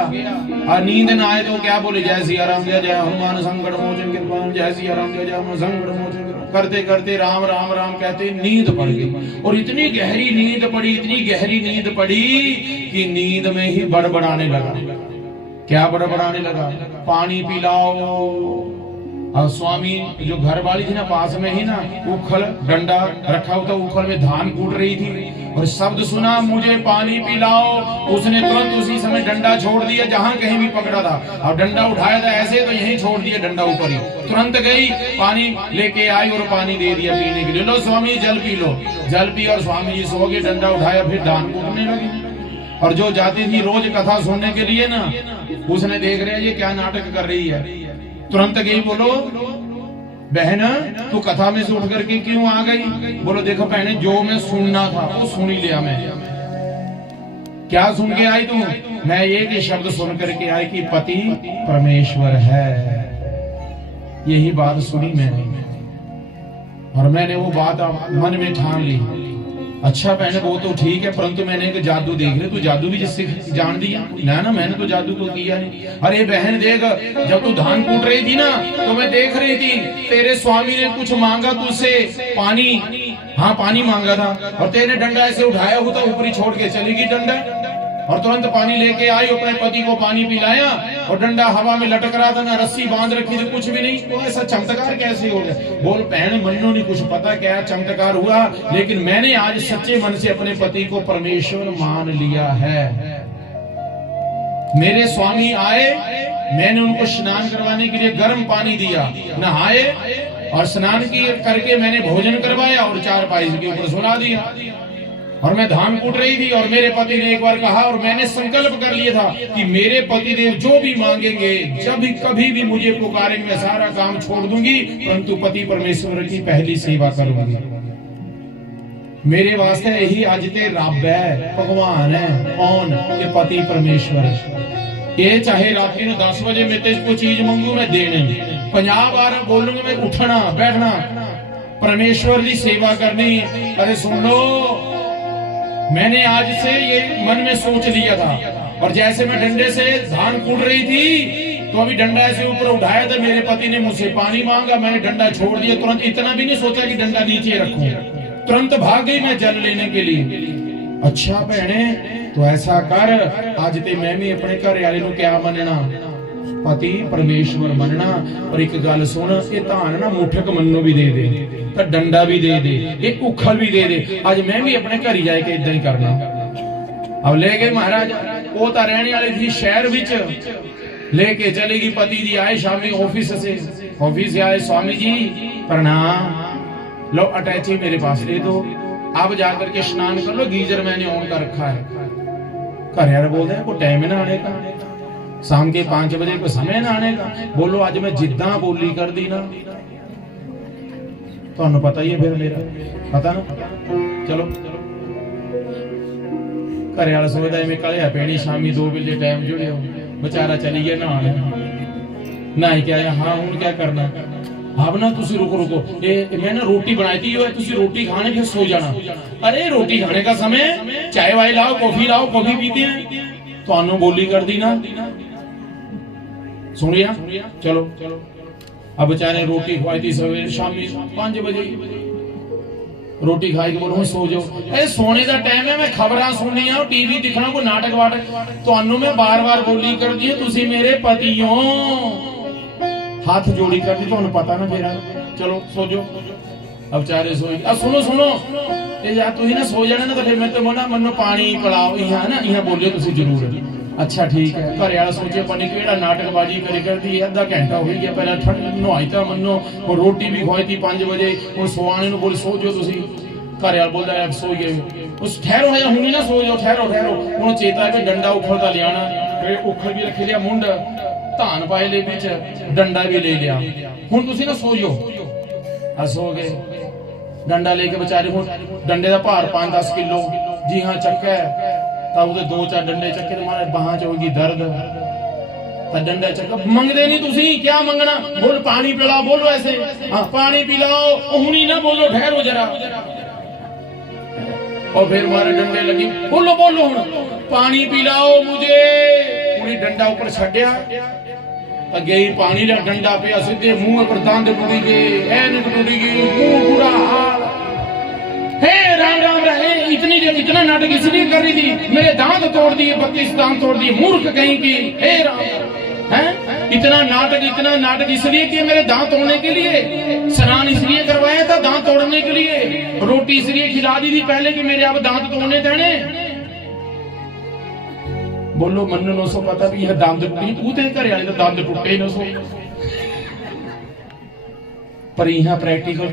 और नींद ना आए तो क्या बोले, जय सिया राम जय हनुमान संकट मोचन कृपाण, जय सिया राम जय हनुमान संकट मोचन। करते करते राम राम राम कहते नींद पड़ गई, और इतनी गहरी नींद पड़ी, इतनी गहरी नींद पड़ी कि नींद में ही बड़बड़ाने लगा। क्या बड़बड़ाने लगा, पानी पिलाओ। और स्वामी जो घर वाली थी ना पास में ही ना उखल डंडा रखा हुआ था, उखल में धान कूट रही थी, और शब्द सुना मुझे पानी पिलाओ। उसने तुरंत उसी समय डंडा छोड़ दिया जहां कहीं भी पकड़ा था, और डंडा उठाया था ऐसे तो यहीं छोड़ दिया डंडा ऊपर ही। तुरंत गई पानी लेके आई और पानी दे दिया पीने के लिए। लो स्वामी जल पी लो। जल पी और स्वामी जी सो गए, डंडा उठाया, फिर धान कूटने लगी। और जो जाती थी रोज कथा सुनने के लिए ना, उसने देख रहा ये क्या नाटक कर रही है, तुरंत गई, बोलो बहन तू कथा में से उठ करके क्यों आ गई? बोलो देखो बहने जो मैं सुनना था वो सुन ही लिया मैं। क्या सुन के आई तू? मैं ये शब्द सुन करके आई कि पति परमेश्वर है, यही बात सुनी मैंने, और मैंने वो बात मन में ठान ली। अच्छा बहन वो तो ठीक है, परंतु मैंने एक जादू देख लिया, तू जादू भी जिससे जान दिया ना मैंने तो जादू तो किया नहीं। अरे बहन देख, जब तू धान कूट रही थी ना तो मैं देख रही थी तेरे स्वामी ने कुछ मांगा तुझसे, पानी, हाँ पानी मांगा था, और तेरे डंडा ऐसे उठाया हुआ था, ऊपरी छोड़ के चली गई डंडा, और तुरंत पानी लेके आई, अपने पति को पानी पिलाया, और डंडा हवा में लटक रहा था, ना रस्सी बांध रखी थी, कुछ भी नहीं। तो ऐसा चमत्कार कैसे हो गया? बोल बहन मन्नो नहीं कुछ पता क्या चमत्कार हुआ, लेकिन मैंने आज सच्चे मन से अपने पति को परमेश्वर मान लिया है। मेरे स्वामी आए, मैंने उनको स्नान करवाने के लिए गर्म पानी दिया, नहाए और स्नान किए करके मैंने भोजन करवाया और 4 पाई के ऊपर सुला दिया। और मैं धान कूट रही थी, और मेरे पति ने एक बार कहा, और मैंने संकल्प कर लिया था कि मेरे पति देव जो भी मांगेंगे, जब भी कभी भी मुझे पुकारेंगे, मैं सारा काम छोड़ दूंगी, परंतु पति परमेश्वर की पहली सेवा करूंगी। मेरे वास्ते यही आज ते रब है, भगवान है, कौन? ये पति परमेश्वर है। ये चाहे रात को 10 बजे मैं तो कोई चीज मांगू मैं देने, 50 बार बोलूंगा मैं उठना बैठना, परमेश्वर की सेवा करनी। अरे सुन लो, मैंने आज से ये मन में सोच लिया था, और जैसे मैं डंडे से धान कूट रही थी तो अभी डंडा ऐसे ऊपर उठाया था, मेरे पति ने मुझसे पानी मांगा, मैंने डंडा छोड़ दिया, तुरंत इतना भी नहीं सोचा कि डंडा नीचे रखूं, तुरंत भाग गई मैं जल लेने के लिए। अच्छा बहने तो ऐसा कर, आज ते मैं भी अपने घर वाले को क्या मनना, पति परमेश्वर मनना। और एक गल सुन, ये धान ना मुठक मन्नू भी दे दे, तो डंडा भी दे दे, एक उखल भी दे दे, आज मैं भी अपने घर ही जाके इदा ही करना। अब ले गए महाराज, वो तो रहने वाली थी शहर विच, लेके चलेगी। पति जी आए शामी ऑफिस से, ऑफिस से आए, स्वामी जी प्रणाम, लो अटैची मेरे पास दे दो, अब जाकर के स्नान कर लो, गीजर मैंने ऑन कर रखा है। घर यार बोलते हैं को टाइम है ना आने का, शाम के 5 बजे को समय ना आने का। बोलो आज मैं जिद्दा बोली कर दी ना, तो पता ही है फिर मेरा पता ना। चलो घरे वाला सोचदा एवें कलिया पैनी शामी 2 बजे टाइम जुड़िया बेचारा चली गया नहाने नहाई के आया हाँ हुण क्या करना अब ना तुसी रुको रुको ये मैं ना रोटी बनाई थी तुसी रोटी खाने फिर सो जाना अरे रोटी खाने का समय चाय वाय लाओ कॉफी पीते हैं तो आनो बोली कर दी ना सुनिया चलो अब बेचारे रोटी खवाई थी सवेरे शामी 5 बजे रोटी खाई के बोलो सो जाओ अरे सोने का टाइम है मैं खबरां सुननी है टीवी दिखना कोई नाटक वाटक तो मैं बार बार बोली कर दी तुसी मेरे पति हो हाथ जोड़ी कर दी तो पता ना मेरा चलो सो जाओ अब बेचारे सो अब सुनो सुनो ये यार तू ही ना सो जाने ना तो फिर मैं तो बोला मन्नो पानी पिलाओ यहाँ ना यहाँ बोलियो तुसी जरूर अच्छा ठीक है घरे वाला सोचे पनी केड़ा नाटकबाजी करे कर दी आधा घंटा हो गया पहला ठंड नहाई था मन्नो और रोटी भी खवाई थी 5 बजे और सोआने नु बोल सो जाओ तुसी घरे वाला बोलदा यार सो गए उस ठहरो है हुणी ना सो जाओ ठहरो उन चेता है कि डंडा उखड़दा लियाना फिर उखड़ भी रख लिया मुंड धान पाए ले विच डंडा भी ले लिया हुण तुसी ना सो जाओ आ सो गए डंडा लेके बेचारे हुण डंडे दा भार 5-10 किलो जी हां चक्का है तब 2-4 डंडे चक्के तो मारे बाहां च होगी दर्द तो डंडा चक्का मंगदे नहीं तुसी क्या मंगना बोल पानी पिलाओ बोलो ऐसे हाँ पानी पिलाओ हुणी ना बोलो ठहरो जरा और फिर मारे डंडे लगी बोलो पानी पिलाओ मुझे हुणी डंडा ऊपर छड्या अगे ही पानी दा डंडा पिया सीधे मुंह पर दंद टुटी गए ऐनक टुटी गई मुंह बुरा हाल हे राम रहे इतना नाटक इसलिए कर रही थी मेरे दांत तोड़ दिए 32 दांत तोड़ दिए मूर्ख कहीं की हे राम हैं इतना नाटक इसलिए कि मेरे दांत तोड़ने के लिए स्नान इसलिए करवाया था दांत तोड़ने के लिए रोटी इसलिए खिला दी थी पहले कि मेरे अब दांत तोड़ने देने बोलो मन्नू नो सो पता भी यह दांत टूटी तू ते घरे वाले दांत टूटे नो सो पर यहाँ प्रैक्टिकल